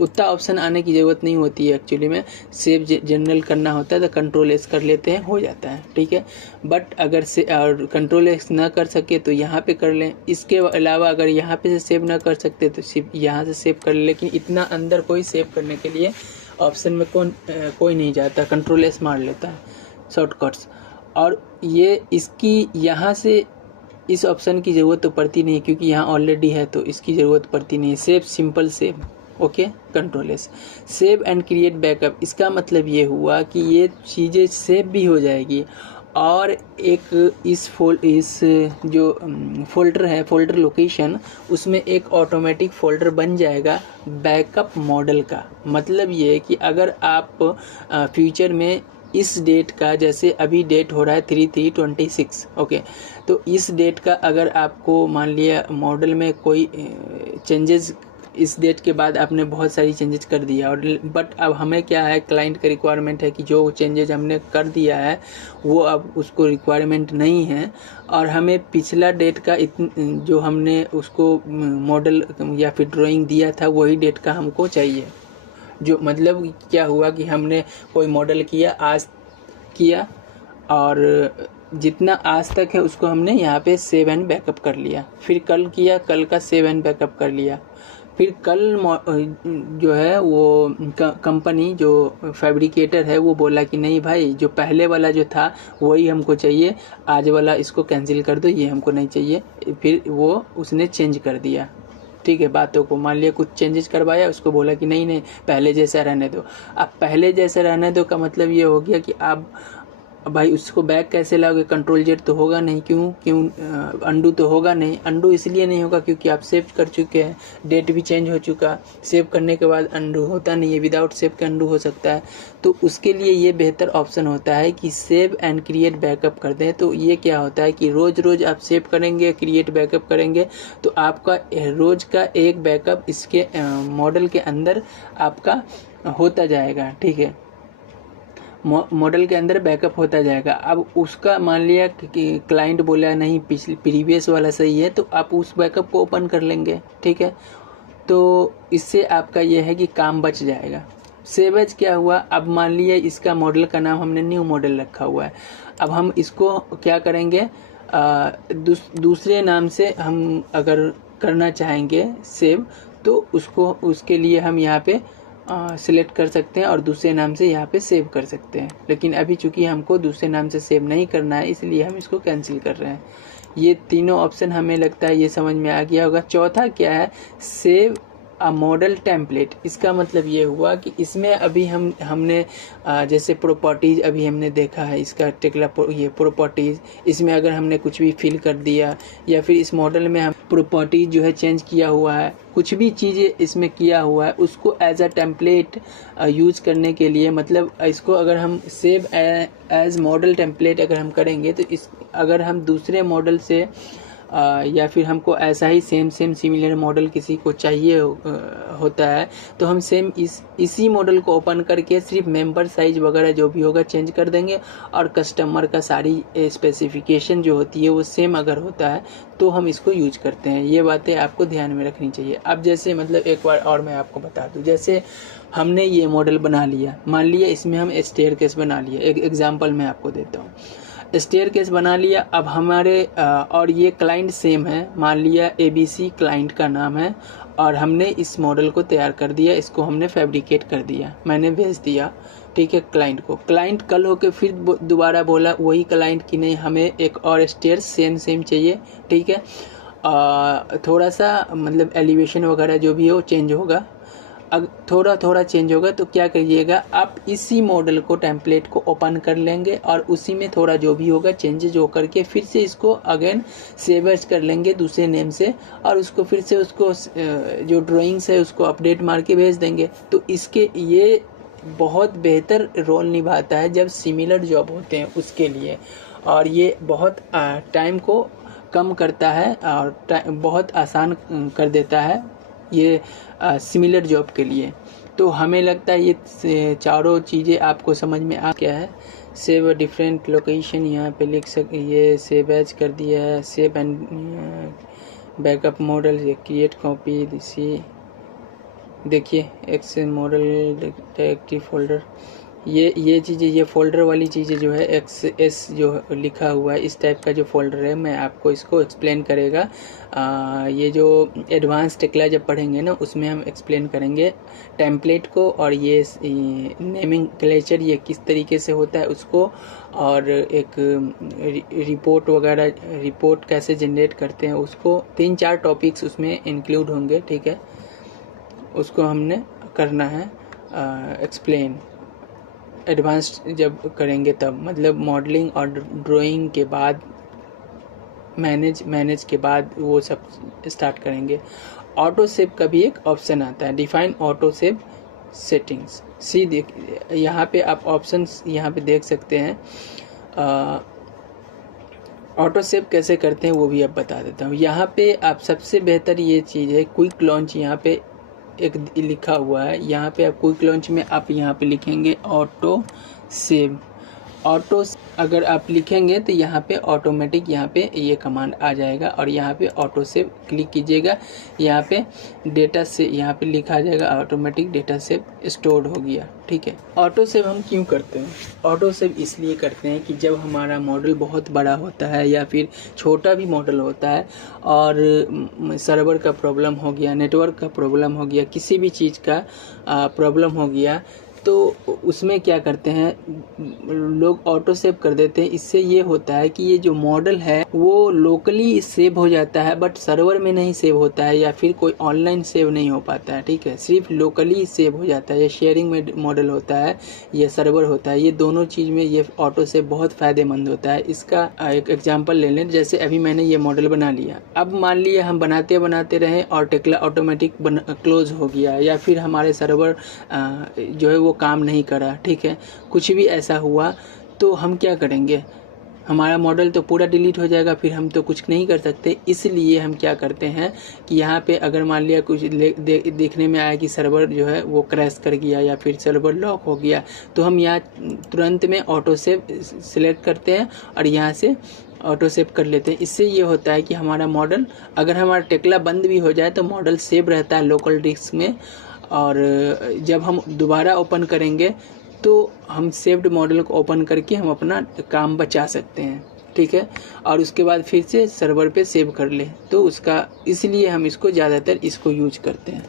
उतना ऑप्शन आने की ज़रूरत नहीं होती है। एक्चुअली में सेव जनरल करना होता है तो Ctrl+S कर लेते हैं, हो जाता है, ठीक है। बट अगर से और Ctrl+S ना कर सके तो यहाँ पे कर लें। इसके अलावा अगर यहाँ पे से सेव ना कर सकते तो सिर्फ यहाँ से सेव कर लें। लेकिन इतना अंदर कोई सेव करने के लिए ऑप्शन में कोई नहीं जाता, Ctrl+S मार लेता है शॉर्टकट्स। और ये इसकी यहाँ से इस ऑप्शन की ज़रूरत तो पड़ती नहीं क्योंकि यहाँ ऑलरेडी है, तो इसकी ज़रूरत पड़ती नहीं। Save, simple save, okay, control S. Save and create backup, इसका मतलब ये हुआ कि ये चीज़ें सेव भी हो जाएगी और एक इस जो फोल्डर है, फोल्डर लोकेशन, उसमें एक ऑटोमेटिक फोल्डर बन जाएगा बैकअप मॉडल का। मतलब ये है कि अगर आप फ्यूचर में इस डेट का, जैसे अभी डेट हो रहा है 3/3/26, ओके, तो इस डेट का अगर आपको मान लिया मॉडल में कोई चेंजेस, इस डेट के बाद आपने बहुत सारी चेंजेस कर दिया और बट अब हमें क्या है, क्लाइंट का रिक्वायरमेंट है कि जो चेंजेस हमने कर दिया है वो अब उसको रिक्वायरमेंट नहीं है और हमें पिछला डेट का जो हमने उसको मॉडल या फिर ड्राइंग दिया था वही डेट का हमको चाहिए। जो मतलब क्या हुआ कि हमने कोई मॉडल किया, आज किया, और जितना आज तक है उसको हमने यहाँ पे सेव एंड बैकअप कर लिया, फिर कल किया, कल का सेव एंड बैकअप कर लिया, फिर कल जो है वो कंपनी जो फैब्रिकेटर है वो बोला कि नहीं भाई, जो पहले वाला जो था वही हमको चाहिए, आज वाला इसको कैंसिल कर दो, ये हमको नहीं चाहिए। फिर वो उसने चेंज कर दिया, ठीक है, बातों को मान लिया, कुछ चेंजेस करवाया, उसको बोला कि नहीं नहीं पहले जैसा रहने दो। अब पहले जैसा रहने दो का मतलब ये हो गया कि आप भाई उसको बैक कैसे लाओगे, कंट्रोल जेड तो होगा नहीं, क्यों अंडू तो होगा नहीं। अंडू इसलिए नहीं होगा क्योंकि आप सेव कर चुके हैं, डेट भी चेंज हो चुका, सेव करने के बाद अंडू होता नहीं है, विदाउट सेव के अंडू हो सकता है। तो उसके लिए ये बेहतर ऑप्शन होता है कि सेव एंड क्रिएट बैकअप कर दें। तो ये क्या होता है कि रोज़ रोज़ आप सेव करेंगे, क्रिएट बैकअप करेंगे तो आपका रोज़ का एक बैकअप इसके मॉडल के अंदर आपका होता जाएगा, ठीक है, मॉडल के अंदर बैकअप होता जाएगा। अब उसका मान लिया कि क्लाइंट बोला नहीं प्रीवियस वाला सही है, तो आप उस बैकअप को ओपन कर लेंगे, ठीक है। तो इससे आपका यह है कि काम बच जाएगा। सेव एज क्या हुआ, अब मान लिया इसका मॉडल का नाम हमने न्यू मॉडल रखा हुआ है, अब हम इसको क्या करेंगे, दूसरे नाम से हम अगर करना चाहेंगे सेव, तो उसके लिए हम यहाँ पे सिलेक्ट कर सकते हैं और दूसरे नाम से यहाँ पे सेव कर सकते हैं। लेकिन अभी चूंकि हमको दूसरे नाम से सेव नहीं करना है, इसलिए हम इसको कैंसिल कर रहे हैं। ये तीनों ऑप्शन हमें लगता है ये समझ में आ गया होगा। चौथा क्या है, सेव अ मॉडल टेम्पलेट। इसका मतलब ये हुआ कि इसमें अभी हमने जैसे प्रॉपर्टीज़ अभी हमने देखा है, इसका ये प्रॉपर्टीज़, इसमें अगर हमने कुछ भी फिल कर दिया या फिर इस मॉडल में हम प्रॉपर्टीज़ जो है चेंज किया हुआ है, कुछ भी चीज़ें इसमें किया हुआ है, उसको एज अ टेम्पलेट यूज़ करने के लिए, मतलब इसको अगर हम सेव एज मॉडल टेम्पलेट अगर हम करेंगे तो अगर हम दूसरे मॉडल से या फिर हमको ऐसा ही सेम सिमिलर मॉडल किसी को चाहिए होता है, तो हम सेम इसी मॉडल को ओपन करके सिर्फ मेंबर साइज वगैरह जो भी होगा चेंज कर देंगे और कस्टमर का सारी स्पेसिफिकेशन जो होती है वो सेम अगर होता है तो हम इसको यूज करते हैं। ये बातें आपको ध्यान में रखनी चाहिए। अब जैसे मतलब एक बार और मैं आपको बता दूं, जैसे हमने ये मॉडल बना लिया, मान लिया इसमें हम स्टेयरकेस बना लिया, एक एग्जाम्पल मैं आपको देता हूँ। स्टेयरकेस बना लिया, अब हमारे और ये क्लाइंट सेम है, मान लिया ABC क्लाइंट का नाम है और हमने इस मॉडल को तैयार कर दिया, इसको हमने फैब्रिकेट कर दिया, मैंने भेज दिया, ठीक है, क्लाइंट को। क्लाइंट कल होके फिर दोबारा बोला वही क्लाइंट कि नहीं हमें एक और स्टेयर सेम चाहिए, ठीक है, थोड़ा सा मतलब एलिवेशन वगैरह जो भी हो चेंज होगा, थोड़ा चेंज होगा, तो क्या करिएगा आप इसी मॉडल को टेम्पलेट को ओपन कर लेंगे और उसी में थोड़ा जो भी होगा चेंजेज हो करके फिर से इसको अगेन सेव एज कर लेंगे दूसरे नेम से और उसको फिर से उसको जो ड्राइंग्स है उसको अपडेट मार के भेज देंगे। तो इसके ये बहुत बेहतर रोल निभाता है जब सिमिलर जॉब होते हैं उसके लिए, और ये बहुत टाइम को कम करता है और बहुत आसान कर देता है ये सिमिलर जॉब के लिए। तो हमें लगता है ये चारों चीज़ें आपको समझ में आ गया है। सेव डिफरेंट लोकेशन यहाँ पे लिख ये सेव एज कर दिया है, सेव एंड बैकअप मॉडल, ये क्रिएट कॉपी, देखिए एक्सेल मॉडल डायरेक्टरी फोल्डर, ये चीज़ें, ये फोल्डर वाली चीज़ें जो है XS जो लिखा हुआ है, इस टाइप का जो फोल्डर है, मैं आपको इसको एक्सप्लेन करेगा। ये जो एडवांस टेक्ला जब पढ़ेंगे ना, उसमें हम एक्सप्लेन करेंगे टेम्पलेट को, और ये नेमिंग क्लेचर ये किस तरीके से होता है उसको, और एक रिपोर्ट वगैरह, रिपोर्ट कैसे जनरेट करते हैं उसको। 3-4 टॉपिक्स उसमें इंक्लूड होंगे, ठीक है। उसको हमने करना है एक्सप्लेन। एडवांस्ड जब करेंगे तब, मतलब मॉडलिंग और ड्राइंग के बाद, मैनेज के बाद वो सब स्टार्ट करेंगे। ऑटो सेव का भी एक ऑप्शन आता है, डिफाइन ऑटो सेव सेटिंग्स। यहाँ पे आप ऑप्शंस यहाँ पे देख सकते हैं। ऑटो सेव कैसे करते हैं वो भी अब बता देता हूँ। यहाँ पे आप सबसे बेहतर ये चीज़ है क्विक लॉन्च, यहाँ पे एक लिखा हुआ है। यहाँ पे आप क्विक लॉन्च में आप यहाँ पे लिखेंगे ऑटो सेव। अगर आप लिखेंगे तो यहाँ पे ऑटोमेटिक यहाँ पे ये कमांड आ जाएगा, और यहाँ पे ऑटो सेव क्लिक कीजिएगा। यहाँ पे डेटा से यहाँ पे लिखा जाएगा ऑटोमेटिक डेटा सेव स्टोर्ड हो गया, ठीक है। ऑटो सेव हम क्यों करते हैं? ऑटो सेव इसलिए करते हैं कि जब हमारा मॉडल बहुत बड़ा होता है या फिर छोटा भी मॉडल होता है, और सर्वर का प्रॉब्लम हो गया, नेटवर्क का प्रॉब्लम हो गया, किसी भी चीज़ का प्रॉब्लम हो गया, तो उसमें क्या करते हैं लोग, ऑटो सेव कर देते हैं। इससे ये होता है कि ये जो मॉडल है वो लोकली सेव हो जाता है, बट सर्वर में नहीं सेव होता है, या फिर कोई ऑनलाइन सेव नहीं हो पाता है, ठीक है। सिर्फ लोकली सेव हो जाता है। ये शेयरिंग में मॉडल होता है, ये सर्वर होता है, ये दोनों चीज़ में ये ऑटो सेव बहुत फ़ायदेमंद होता है। इसका एक एग्जाम्पल ले लें, जैसे अभी मैंने ये मॉडल बना लिया। अब मान लिया हम बनाते रहें और टेक्ला ऑटोमेटिक क्लोज हो गया, या फिर हमारे सर्वर जो है वो काम नहीं करा, ठीक है, कुछ भी ऐसा हुआ, तो हम क्या करेंगे? हमारा मॉडल तो पूरा डिलीट हो जाएगा, फिर हम तो कुछ नहीं कर सकते। इसलिए हम क्या करते हैं कि यहाँ पे अगर मान लिया कुछ देखने में आया कि सर्वर जो है वो क्रैश कर गया या फिर सर्वर लॉक हो गया, तो हम यहाँ तुरंत में ऑटो सेव सिलेक्ट करते हैं और यहाँ से ऑटो सेव कर लेते हैं। इससे ये होता है कि हमारा मॉडल, अगर हमारा टेक्ला बंद भी हो जाए तो मॉडल सेव रहता है लोकल डिस्क में, और जब हम दोबारा ओपन करेंगे तो हम सेव्ड मॉडल को ओपन करके हम अपना काम बचा सकते हैं, ठीक है, और उसके बाद फिर से सर्वर पे सेव कर ले। तो उसका, इसलिए हम इसको ज़्यादातर इसको यूज करते हैं,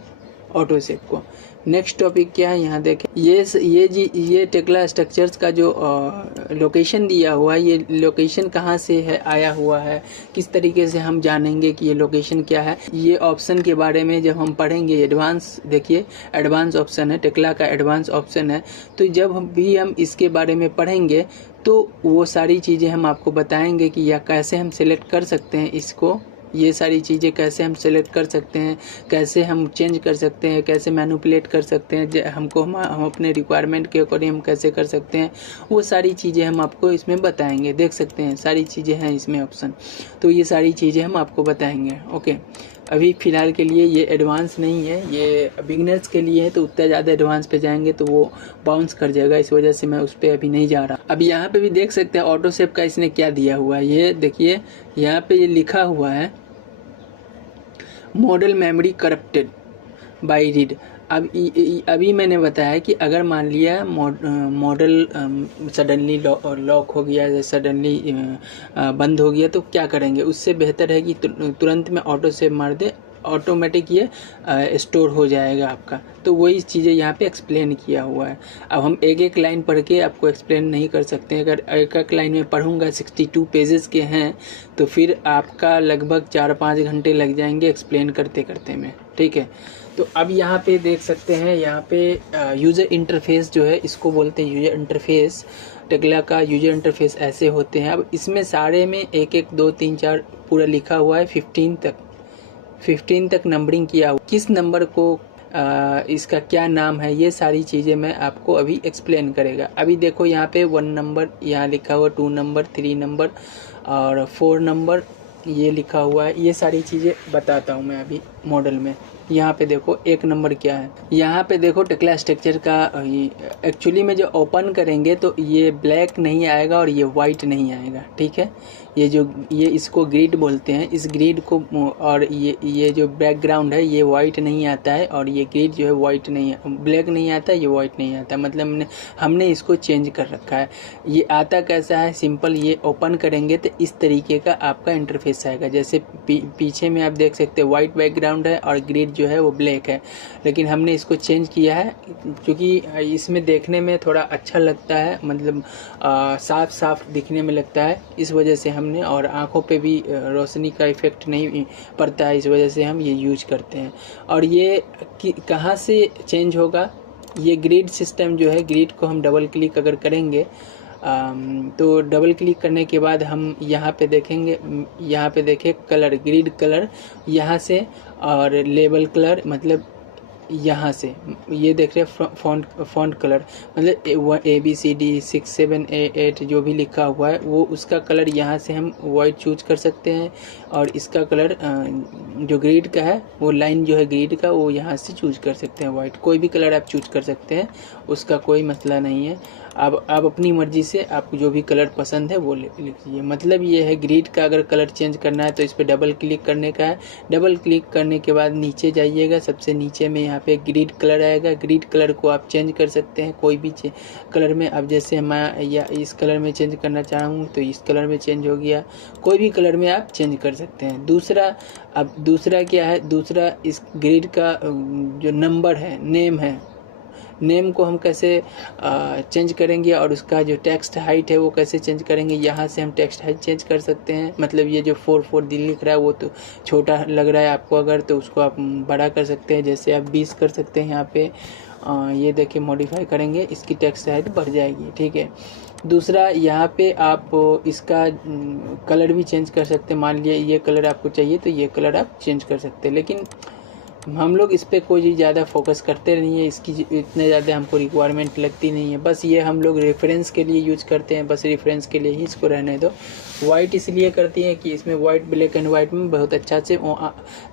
ऑटो सेव को। नेक्स्ट टॉपिक क्या है, यहाँ देखें। ये टेक्ला स्ट्रक्चर्स का जो लोकेशन दिया हुआ है, ये लोकेशन कहाँ से है आया हुआ है, किस तरीके से हम जानेंगे कि ये लोकेशन क्या है। ये ऑप्शन के बारे में जब हम पढ़ेंगे, एडवांस, देखिए एडवांस ऑप्शन है, टेक्ला का एडवांस ऑप्शन है। तो जब भी हम इसके बारे में पढ़ेंगे तो वो सारी चीज़ें हम आपको बताएंगे कि या कैसे हम सिलेक्ट कर सकते हैं इसको, ये सारी चीज़ें कैसे हम सेलेक्ट कर सकते हैं, कैसे हम चेंज कर सकते हैं, कैसे मैनिपुलेट कर सकते हैं, हम अपने रिक्वायरमेंट के अकॉर्डिंग हम कैसे कर सकते हैं, वो सारी चीज़ें हम आपको इसमें बताएंगे। देख सकते हैं सारी चीज़ें हैं इसमें ऑप्शन, तो ये सारी चीज़ें हम आपको बताएंगे। ओके, अभी फ़िलहाल के लिए ये एडवांस नहीं है, ये बिगिनर्स के लिए है, तो उतना ज़्यादा एडवांस पे जाएंगे तो वो बाउंस कर जाएगा, इस वजह से मैं उस पर अभी नहीं जा रहा। अब यहाँ पे भी देख सकते हैं ऑटो सेव का इसने क्या दिया हुआ है, ये देखिए यहाँ पे ये लिखा हुआ है model memory corrupted by read. अब अभी मैंने बताया कि अगर मान लिया मॉडल सडनली लॉक हो गया या सडनली बंद हो गया, तो क्या करेंगे? उससे बेहतर है कि तुरंत में ऑटो सेव मार दे, ऑटोमेटिक ये स्टोर हो जाएगा आपका। तो वही चीज़ें यहाँ पे एक्सप्लेन किया हुआ है। अब हम एक एक लाइन पढ़ के आपको एक्सप्लेन नहीं कर सकते। अगर एक एक लाइन में पढ़ूंगा, 62 पेजेस के हैं, तो फिर आपका लगभग 4-5 घंटे लग जाएंगे एक्सप्लेन करते करते में, ठीक है। तो अब यहाँ पे देख सकते हैं, यहाँ पे यूज़र इंटरफेस जो है, इसको बोलते हैं यूज़र इंटरफेस। टेक्ला का यूज़र इंटरफेस ऐसे होते हैं। अब इसमें सारे में 1, 1, 2, 3, 4 पूरा लिखा हुआ है, 15 तक नंबरिंग किया हुआ। किस नंबर को इसका क्या नाम है, ये सारी चीज़ें मैं आपको अभी एक्सप्लेन करेगा। अभी देखो यहाँ पे 1 नंबर यहाँ लिखा हुआ, 2 नंबर, 3 नंबर और 4 नंबर ये लिखा हुआ है। ये सारी चीज़ें बताता हूँ मैं अभी मॉडल में। यहाँ पे देखो 1 नंबर क्या है, यहाँ पे देखो टेक्ला स्ट्रक्चर का एक्चुअली में जो ओपन करेंगे तो ये ब्लैक नहीं आएगा और ये वाइट नहीं आएगा, ठीक है। ये इसको ग्रिड बोलते हैं। इस ग्रिड को और ये जो बैकग्राउंड है ये वाइट नहीं आता है, और ये ग्रिड जो है वाइट नहीं, ब्लैक नहीं आता, ये वाइट नहीं आता, मतलब हमने इसको चेंज कर रखा है। ये आता कैसा है, सिंपल, ये ओपन करेंगे तो इस तरीके का आपका इंटरफेस आएगा। जैसे पीछे में आप देख सकते हैं वाइट बैकग्राउंड है और ग्रिड जो है वो ब्लैक है, लेकिन हमने इसको चेंज किया है क्योंकि इसमें देखने में थोड़ा अच्छा लगता है, मतलब साफ साफ दिखने में लगता है, इस वजह से हमने, और आँखों पे भी रोशनी का इफेक्ट नहीं पड़ता है, इस वजह से हम ये यूज करते हैं। और ये कहाँ से चेंज होगा, ये ग्रिड सिस्टम जो है, ग्रिड को हम डबल क्लिक अगर करेंगे तो डबल क्लिक करने के बाद हम यहाँ पे देखेंगे, यहाँ पे देखें कलर, ग्रिड कलर यहाँ से, और लेबल कलर मतलब यहाँ से, ये देख रहे हैं फॉन्ट कलर, मतलब ABCD 6 7 8 जो भी लिखा हुआ है वो उसका कलर यहाँ से हम वाइट चूज कर सकते हैं, और इसका कलर जो ग्रिड का है वो लाइन जो है ग्रिड का वो यहाँ से चूज कर सकते हैं वाइट। कोई भी कलर आप चूज कर सकते हैं, उसका कोई मसला नहीं है। आप अपनी मर्जी से आपको जो भी कलर पसंद है वो लिखिए। मतलब ये है ग्रिड का अगर कलर चेंज करना है तो इस पर डबल क्लिक करने का है। डबल क्लिक करने के बाद नीचे जाइएगा, सबसे नीचे में यहाँ पे ग्रिड कलर आएगा। ग्रिड कलर को आप चेंज कर सकते हैं कोई भी कलर में। अब जैसे मैं या इस कलर में चेंज करना चाह हूँ तो इस कलर में चेंज हो गया, कोई भी कलर में आप चेंज कर सकते हैं। दूसरा क्या है, दूसरा इस ग्रिड का जो नंबर है, नेम है, नेम को हम कैसे चेंज करेंगे, और उसका जो टेक्स्ट हाइट है वो कैसे चेंज करेंगे। यहाँ से हम टेक्स्ट हाइट चेंज कर सकते हैं, मतलब ये जो 4 लिख रहा है वो तो छोटा लग रहा है आपको अगर, तो उसको आप बड़ा कर सकते हैं, जैसे आप 20 कर सकते हैं। यहाँ पे ये देखिए मॉडिफाई करेंगे, इसकी टेक्स्ट हाइट बढ़ जाएगी, ठीक है। दूसरा यहाँ पे आप इसका कलर भी चेंज कर सकते हैं। मान लिया ये कलर आपको चाहिए तो ये कलर आप चेंज कर सकते हैं, लेकिन हम लोग इस पर कोई ज़्यादा फोकस करते नहीं है, इसकी इतने ज़्यादा हमको रिक्वायरमेंट लगती नहीं है। बस ये हम लोग रेफरेंस के लिए यूज करते हैं, बस रेफरेंस के लिए ही इसको रहने दो। वाइट इसलिए करती हैं कि इसमें वाइट, ब्लैक एंड वाइट में बहुत अच्छा से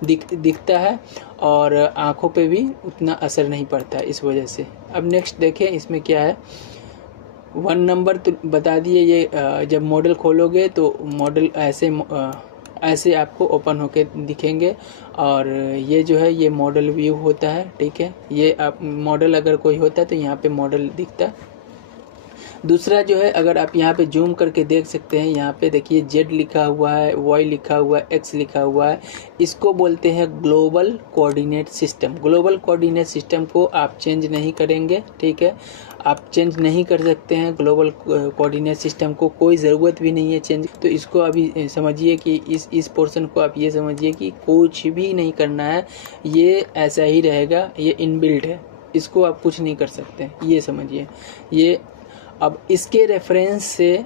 दिखता है, और आँखों पे भी उतना असर नहीं पड़ता है, इस वजह से। अब नेक्स्ट देखें इसमें क्या है। 1 नंबर तो बता दिए, ये जब मॉडल खोलोगे तो मॉडल ऐसे आपको ओपन होके दिखेंगे, और ये जो है ये मॉडल व्यू होता है, ठीक है। ये आप मॉडल अगर कोई होता है तो यहाँ पे मॉडल दिखता है। दूसरा जो है, अगर आप यहाँ पे जूम करके देख सकते हैं, यहाँ पे देखिए Z लिखा हुआ है, Y लिखा हुआ है, X लिखा हुआ है, इसको बोलते हैं global coordinate system. Global coordinate system को आप चेंज नहीं करेंगे, ठीक है, आप चेंज नहीं कर सकते हैं ग्लोबल कोऑर्डिनेट सिस्टम को, कोई ज़रूरत भी नहीं है चेंज। तो इसको अभी समझिए कि इस पोर्शन को आप ये समझिए कि कुछ भी नहीं करना है, ये ऐसा ही रहेगा, ये इनबिल्ट है, इसको आप कुछ नहीं कर सकते, ये समझिए। ये अब इसके रेफरेंस से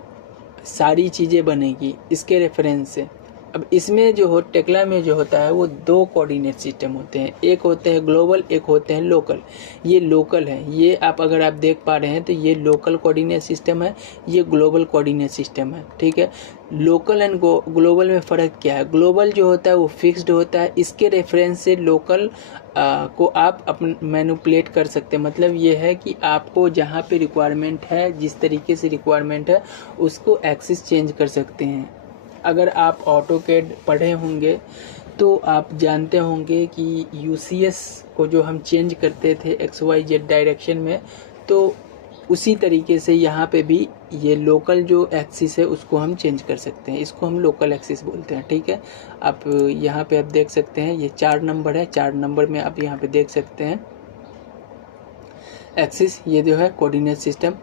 सारी चीज़ें बनेगी, इसके रेफरेंस से। अब इसमें जो टेक्ला में जो होता है वो 2 कोऑर्डिनेट सिस्टम होते हैं, एक होते हैं ग्लोबल, एक होते हैं लोकल। ये लोकल है, ये अगर आप देख पा रहे हैं तो ये लोकल कोऑर्डिनेट सिस्टम है, ये ग्लोबल कोऑर्डिनेट सिस्टम है, ठीक है। लोकल एंड ग्लोबल में फ़र्क क्या है, ग्लोबल जो होता है वो फिक्स्ड होता है, इसके रेफरेंस से लोकल को आप मैनिपुलेट कर सकते हैं। मतलब ये है कि आपको जहाँ पे रिक्वायरमेंट है, जिस तरीके से रिक्वायरमेंट है उसको एक्सिस चेंज कर सकते हैं। अगर आप ऑटोकैड पढ़े होंगे तो आप जानते होंगे कि UCS को जो हम चेंज करते थे XYZ डायरेक्शन में, तो उसी तरीके से यहाँ पे भी ये लोकल जो एक्सिस है उसको हम चेंज कर सकते हैं, इसको हम लोकल एक्सिस बोलते हैं, ठीक है। आप यहाँ पे आप देख सकते हैं ये 4 नंबर है, 4 नंबर में आप यहाँ पे देख सकते हैं एक्सिस, ये जो है coordinate system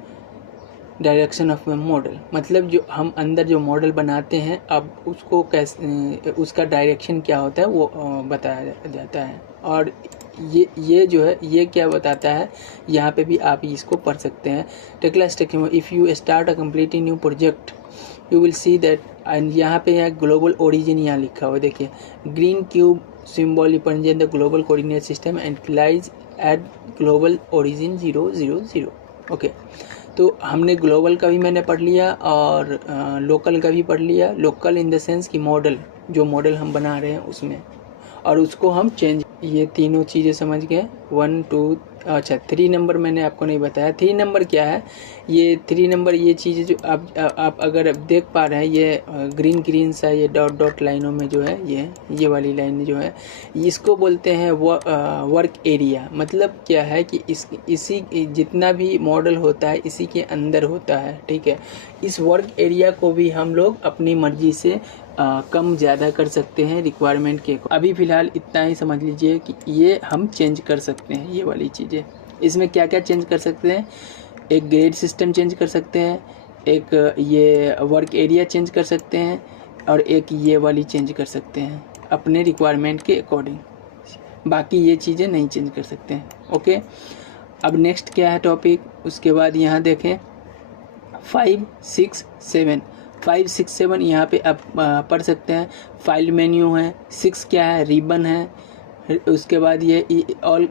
direction of model. मतलब जो हम अंदर जो मॉडल बनाते हैं, अब उसको कैसे, उसका डायरेक्शन क्या होता है वो बताया जाता है। और ये जो है ये क्या बताता है, यहाँ पे भी आप इसको पढ़ सकते हैं। टेक्ला स्टैक में if you start a completely new project you will see that, and यहाँ पे ग्लोबल ओरिजिन यहाँ लिखा हुआ है, देखिए green cube symbol represent the global coordinate system and lies at global origin 0 0 0। Okay, तो हमने ग्लोबल का भी मैंने पढ़ लिया और लोकल का भी पढ़ लिया। लोकल इन द सेंस कि मॉडल, जो मॉडल हम बना रहे हैं उसमें, और उसको हम चेंज, ये तीनों चीज़ें समझ गए। 1 2 अच्छा 3 नंबर मैंने आपको नहीं बताया। 3 नंबर क्या है, ये 3 नंबर ये चीज़ें जो आप अगर देख पा रहे हैं, ये ग्रीन ग्रीन सा ये डॉट डॉट लाइनों में जो है ये वाली लाइन जो है, इसको बोलते हैं वर्क एरिया। मतलब क्या है कि इसी जितना भी मॉडल होता है इसी के अंदर होता है, ठीक है। इस वर्क एरिया को भी हम लोग अपनी मर्जी से कम ज़्यादा कर सकते हैं रिक्वायरमेंट के। अभी फ़िलहाल इतना ही समझ लीजिए कि ये हम चेंज कर सकते हैं ये वाली चीज़ें। इसमें क्या क्या चेंज कर सकते हैं, एक ग्रेड सिस्टम चेंज कर सकते हैं, एक ये वर्क एरिया चेंज कर सकते हैं, और एक ये वाली चेंज कर सकते हैं अपने रिक्वायरमेंट के अकॉर्डिंग। बाकी ये चीज़ें नहीं चेंज कर सकते हैं, ओके। अब नेक्स्ट क्या है टॉपिक, उसके बाद यहाँ देखें 5 6 7 5 6 7 यहाँ पे आप पढ़ सकते हैं। फाइल मेन्यू है, 6 क्या है, रिबन है। उसके बाद ये ऑल,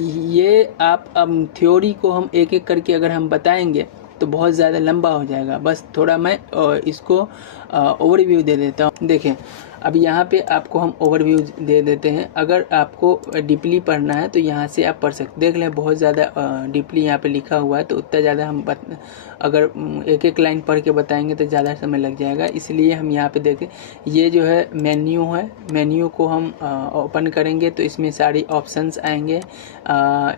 ये आप अब थ्योरी को हम एक एक करके अगर हम बताएंगे तो बहुत ज़्यादा लंबा हो जाएगा। बस थोड़ा मैं इसको ओवरव्यू दे देता हूँ। देखें अब यहाँ पे आपको हम ओवरव्यू दे देते हैं। अगर आपको डीपली पढ़ना है तो यहाँ से आप पढ़ सकते, देख लें बहुत ज़्यादा डीपली यहाँ पे लिखा हुआ है, तो उतना ज़्यादा हम अगर एक एक लाइन पढ़ के बताएंगे तो ज़्यादा समय लग जाएगा। इसलिए हम यहाँ पे देखें, ये जो है मेन्यू है, मेन्यू को हम ओपन करेंगे तो इसमें सारी ऑप्शंस आएंगे।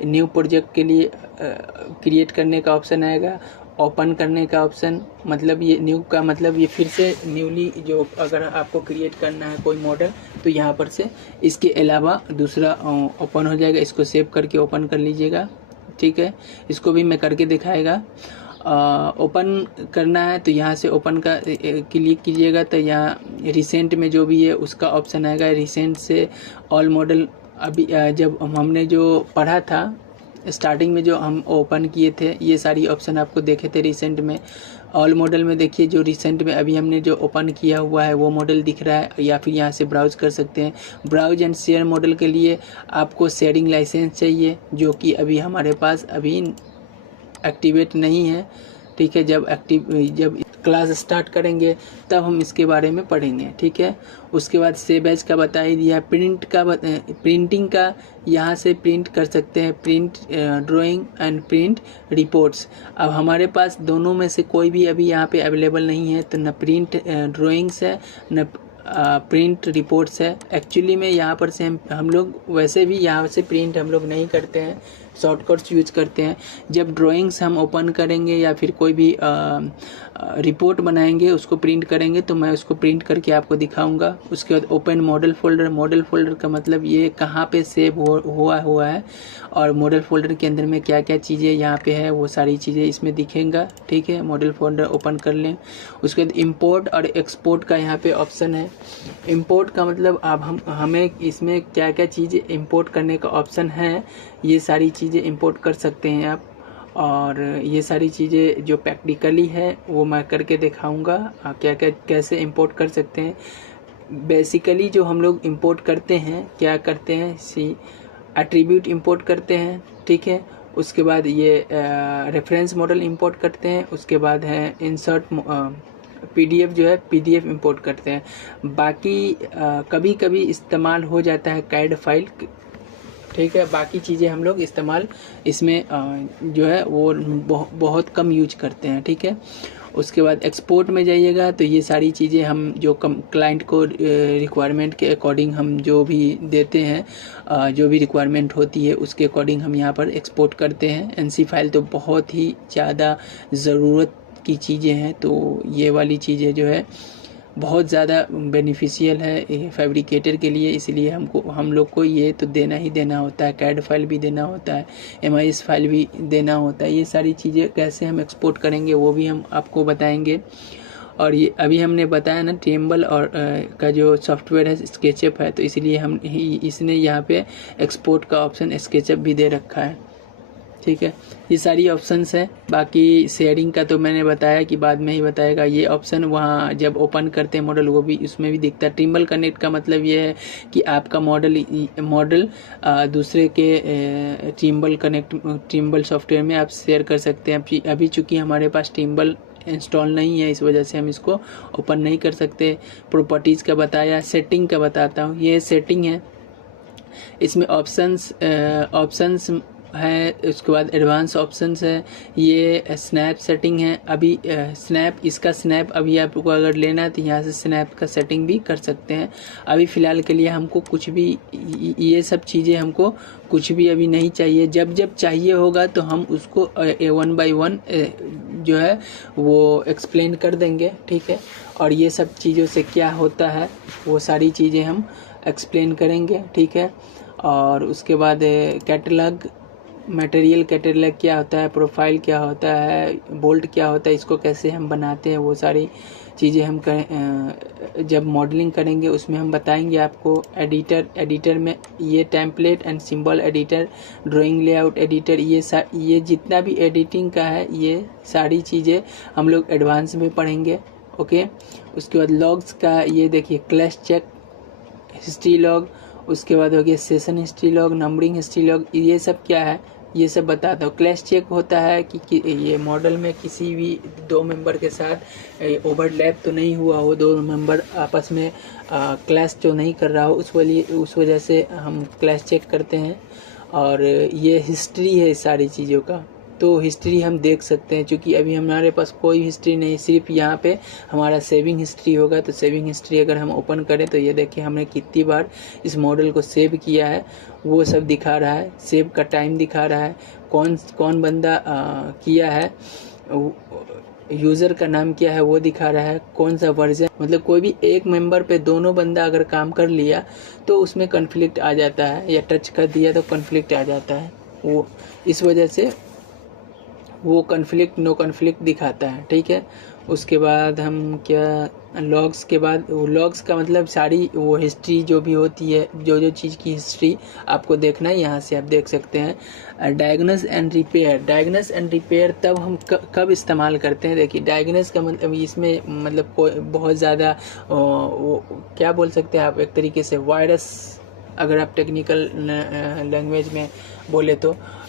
न्यू प्रोजेक्ट के लिए क्रिएट करने का ऑप्शन आएगा, ओपन करने का ऑप्शन, मतलब ये न्यू का मतलब ये फिर से न्यूली जो अगर आपको क्रिएट करना है कोई मॉडल तो यहाँ पर से इसके अलावा दूसरा ओपन हो जाएगा। इसको सेव करके ओपन कर लीजिएगा, ठीक है। इसको भी मैं करके दिखाएगा। ओपन करना है तो यहाँ से ओपन का क्लिक कीजिएगा तो यहाँ रिसेंट में जो भी है उसका ऑप्शन आएगा। रिसेंट से ऑल मॉडल, अभी जब हमने जो पढ़ा था स्टार्टिंग में जो हम ओपन किए थे ये सारी ऑप्शन आपको देखे थे रिसेंट में। ऑल मॉडल में देखिए जो रिसेंट में अभी हमने जो ओपन किया हुआ है वो मॉडल दिख रहा है, या फिर यहाँ से ब्राउज कर सकते हैं। ब्राउज एंड शेयर मॉडल के लिए आपको शेयरिंग लाइसेंस चाहिए, जो कि अभी हमारे पास अभी एक्टिवेट नहीं है, ठीक है। जब क्लास स्टार्ट करेंगे तब हम इसके बारे में पढ़ेंगे, ठीक है। उसके बाद सेव एज का बता ही दिया। प्रिंटिंग का यहाँ से प्रिंट कर सकते हैं, print drawing and print reports. अब हमारे पास दोनों में से कोई भी अभी यहाँ पे अवेलेबल नहीं है, तो न प्रिंट ड्राइंग्स है न प्रिंट रिपोर्ट्स है। एक्चुअली में यहाँ पर से हम लोग वैसे भी यहाँ से प्रिंट हम लोग नहीं करते हैं, शॉर्टकट्स यूज करते हैं। जब ड्राइंग्स हम ओपन करेंगे या फिर कोई भी रिपोर्ट बनाएंगे उसको प्रिंट करेंगे तो मैं उसको प्रिंट करके आपको दिखाऊंगा। उसके बाद open model folder. Model folder का मतलब ये कहाँ पे सेव हुआ है और मॉडल फोल्डर के अंदर में क्या क्या चीज़ें यहाँ पे है वो सारी चीज़ें इसमें दिखेंगा, ठीक है। मॉडल फोल्डर ओपन कर लें। उसके बाद इंपोर्ट और एक्सपोर्ट का यहाँ पे ऑप्शन है। इंपोर्ट का मतलब अब हमें इसमें क्या क्या चीज़ें इंपोर्ट करने का ऑप्शन है, ये सारी चीज़ें इंपोर्ट कर सकते हैं आप। और ये सारी चीज़ें जो प्रैक्टिकली है वो मैं करके दिखाऊंगा क्या क्या कैसे इंपोर्ट कर सकते हैं। बेसिकली जो हम लोग इंपोर्ट करते हैं क्या करते हैं, एट्रीब्यूट इंपोर्ट करते हैं, ठीक है। उसके बाद ये रेफरेंस मॉडल इंपोर्ट करते हैं। उसके बाद है इंसर्ट PDF जो है PDF इंपोर्ट करते हैं। बाकी कभी कभी इस्तेमाल हो जाता है कैड फाइल, ठीक है। बाकी चीज़ें हम लोग इस्तेमाल इसमें जो है वो बहुत कम यूज करते हैं, ठीक है। उसके बाद एक्सपोर्ट में जाइएगा तो ये सारी चीज़ें हम जो क्लाइंट को रिक्वायरमेंट के अकॉर्डिंग हम जो भी देते हैं, जो भी रिक्वायरमेंट होती है उसके अकॉर्डिंग हम यहाँ पर एक्सपोर्ट करते हैं। NC फाइल तो बहुत ही ज़्यादा ज़रूरत की चीज़ें हैं, तो ये वाली चीज़ें जो है बहुत ज़्यादा बेनिफिशियल है फैब्रिकेटर के लिए, इसलिए हम लोग को ये तो देना ही देना होता है। कैड फाइल भी देना होता है, MIS फाइल भी देना होता है। ये सारी चीज़ें कैसे हम एक्सपोर्ट करेंगे वो भी हम आपको बताएंगे। और ये अभी हमने बताया ना ट्रिम्बल और का जो सॉफ्टवेयर है स्केचअप है, तो इसलिए हम इसने यहाँ पे एक्सपोर्ट का ऑप्शन स्केचअप भी दे रखा है, ठीक है। ये सारी ऑप्शंस हैं। बाकी शेयरिंग का तो मैंने बताया कि बाद में ही बताएगा। ये ऑप्शन वहाँ जब ओपन करते हैं मॉडल वो भी उसमें भी दिखता है। ट्रिम्बल कनेक्ट का मतलब ये है कि आपका मॉडल दूसरे के ट्रिम्बल सॉफ्टवेयर में आप शेयर कर सकते हैं। अभी चूँकि हमारे पास ट्रिम्बल इंस्टॉल नहीं है, इस वजह से हम इसको ओपन नहीं कर सकते। प्रॉपर्टीज़ का बताया, सेटिंग का बताता हूँ। ये सेटिंग है, इसमें ऑप्शंस है, उसके बाद एडवांस ऑप्शंस है, ये स्नैप सेटिंग है। अभी इसका स्नैप अभी आपको अगर लेना है तो यहाँ से स्नैप का सेटिंग भी कर सकते हैं। अभी फ़िलहाल के लिए हमको कुछ भी ये सब चीज़ें हमको कुछ भी अभी नहीं चाहिए। जब जब चाहिए होगा तो हम उसको 1 बाय 1 जो है वो एक्सप्लेन कर देंगे, ठीक है। और ये सब चीज़ों से क्या होता है वो सारी चीज़ें हम एक्सप्लेन करेंगे, ठीक है। और उसके बाद कैटलॉग, मटेरियल कैटलॉग क्या होता है, प्रोफाइल क्या होता है, बोल्ट क्या होता है, इसको कैसे हम बनाते हैं, वो सारी चीज़ें हम जब मॉडलिंग करेंगे उसमें हम बताएंगे आपको। एडिटर में ये template and symbol editor, drawing layout editor, ये जितना भी एडिटिंग का है ये सारी चीज़ें हम लोग एडवांस में पढ़ेंगे, ओके। उसके बाद लॉग्स का ये देखिए, क्लैश चेक, हिस्ट्री लॉग, उसके बाद हो गया session history log, numbering history log, ये सब क्या है ये सब बताता हूँ। क्लैश चेक होता है कि ये मॉडल में किसी भी 2 मेंबर के साथ ओवरलैप तो नहीं हुआ हो, 2 मेंबर आपस में क्लैश तो नहीं कर रहा हो, उस वजह से हम क्लैश चेक करते हैं। और ये हिस्ट्री है सारी चीज़ों का, तो हिस्ट्री हम देख सकते हैं। क्योंकि अभी हमारे पास कोई हिस्ट्री नहीं, सिर्फ यहाँ पे हमारा सेविंग हिस्ट्री होगा। तो सेविंग हिस्ट्री अगर हम ओपन करें तो ये देखिए हमने कितनी बार इस मॉडल को सेव किया है वो सब दिखा रहा है, सेव का टाइम दिखा रहा है, कौन बंदा किया है, यूज़र का नाम क्या है वो दिखा रहा है, कौन सा वर्जन, मतलब कोई भी एक मेंबर पे दोनों बंदा अगर काम कर लिया तो उसमें कॉन्फ्लिक्ट आ जाता है, या टच कर दिया तो कॉन्फ्लिक्ट आ जाता है। वो इस वजह से वो कॉन्फ्लिक्ट नो कॉन्फ्लिक्ट दिखाता है, ठीक है। उसके बाद हम क्या, लॉग्स के बाद, लॉग्स का मतलब सारी वो हिस्ट्री जो भी होती है, जो चीज़ की हिस्ट्री आपको देखना है यहाँ से आप देख सकते हैं। डायग्नोस एंड रिपेयर तब हम कब इस्तेमाल करते हैं। देखिए डायग्नोस का मतलब इसमें मतलब कोई बहुत ज़्यादा क्या बोल सकते हैं आप, एक तरीके से वायरस, अगर आप टेक्निकल लैंग्वेज में बोले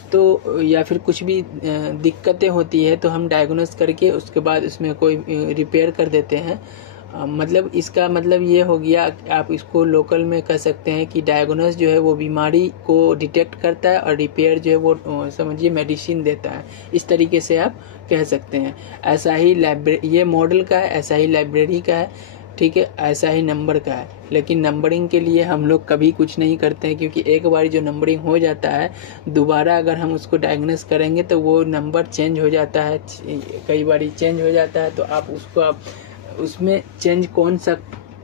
तो या फिर कुछ भी दिक्कतें होती है तो हम डायग्नोस करके उसके बाद उसमें कोई रिपेयर कर देते हैं। मतलब इसका मतलब ये हो गया, आप इसको लोकल में कह सकते हैं कि डायग्नोस जो है वो बीमारी को डिटेक्ट करता है और रिपेयर जो है वो समझिए मेडिसिन देता है, इस तरीके से आप कह सकते हैं। ऐसा ही ये मॉडल का है, ऐसा ही लाइब्रेरी का है, ठीक है, ऐसा ही नंबर का है। लेकिन नंबरिंग के लिए हम लोग कभी कुछ नहीं करते हैं, क्योंकि एक बार जो नंबरिंग हो जाता है दोबारा अगर हम उसको डायग्नोस करेंगे तो वो नंबर चेंज हो जाता है, कई बार चेंज हो जाता है। तो आप उसमें चेंज कौन सा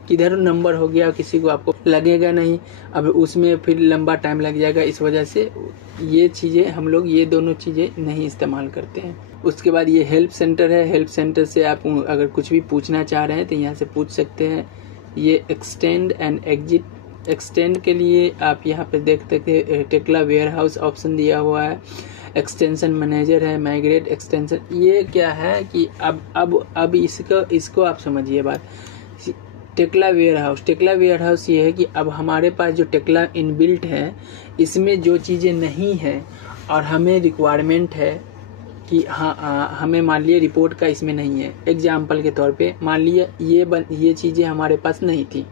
किधर नंबर हो गया किसी को आपको लगेगा नहीं, अब उसमें फिर लंबा टाइम लग जाएगा। इस वजह से ये चीज़ें हम लोग ये दोनों चीज़ें नहीं इस्तेमाल करते हैं। उसके बाद ये हेल्प सेंटर है, हेल्प सेंटर से आप अगर कुछ भी पूछना चाह रहे हैं तो यहाँ से पूछ सकते हैं। ये एक्सटेंड एंड एग्जिट, एक्सटेंड के लिए आप यहाँ पे देख सकते हैं टेक्ला वेयर हाउस ऑप्शन दिया हुआ है, एक्सटेंशन मैनेजर है, माइग्रेट एक्सटेंशन। ये क्या है कि अब इसको आप समझिए बात। टेक्ला वेयर हाउस ये है कि अब हमारे पास जो टेक्ला इनबिल्ट है इसमें जो चीज़ें नहीं है और हमें रिक्वायरमेंट है कि हाँ हमें मान लिया रिपोर्ट का इसमें नहीं है, एग्जाम्पल के तौर पे मान लिया ये चीज़ें हमारे पास नहीं थी,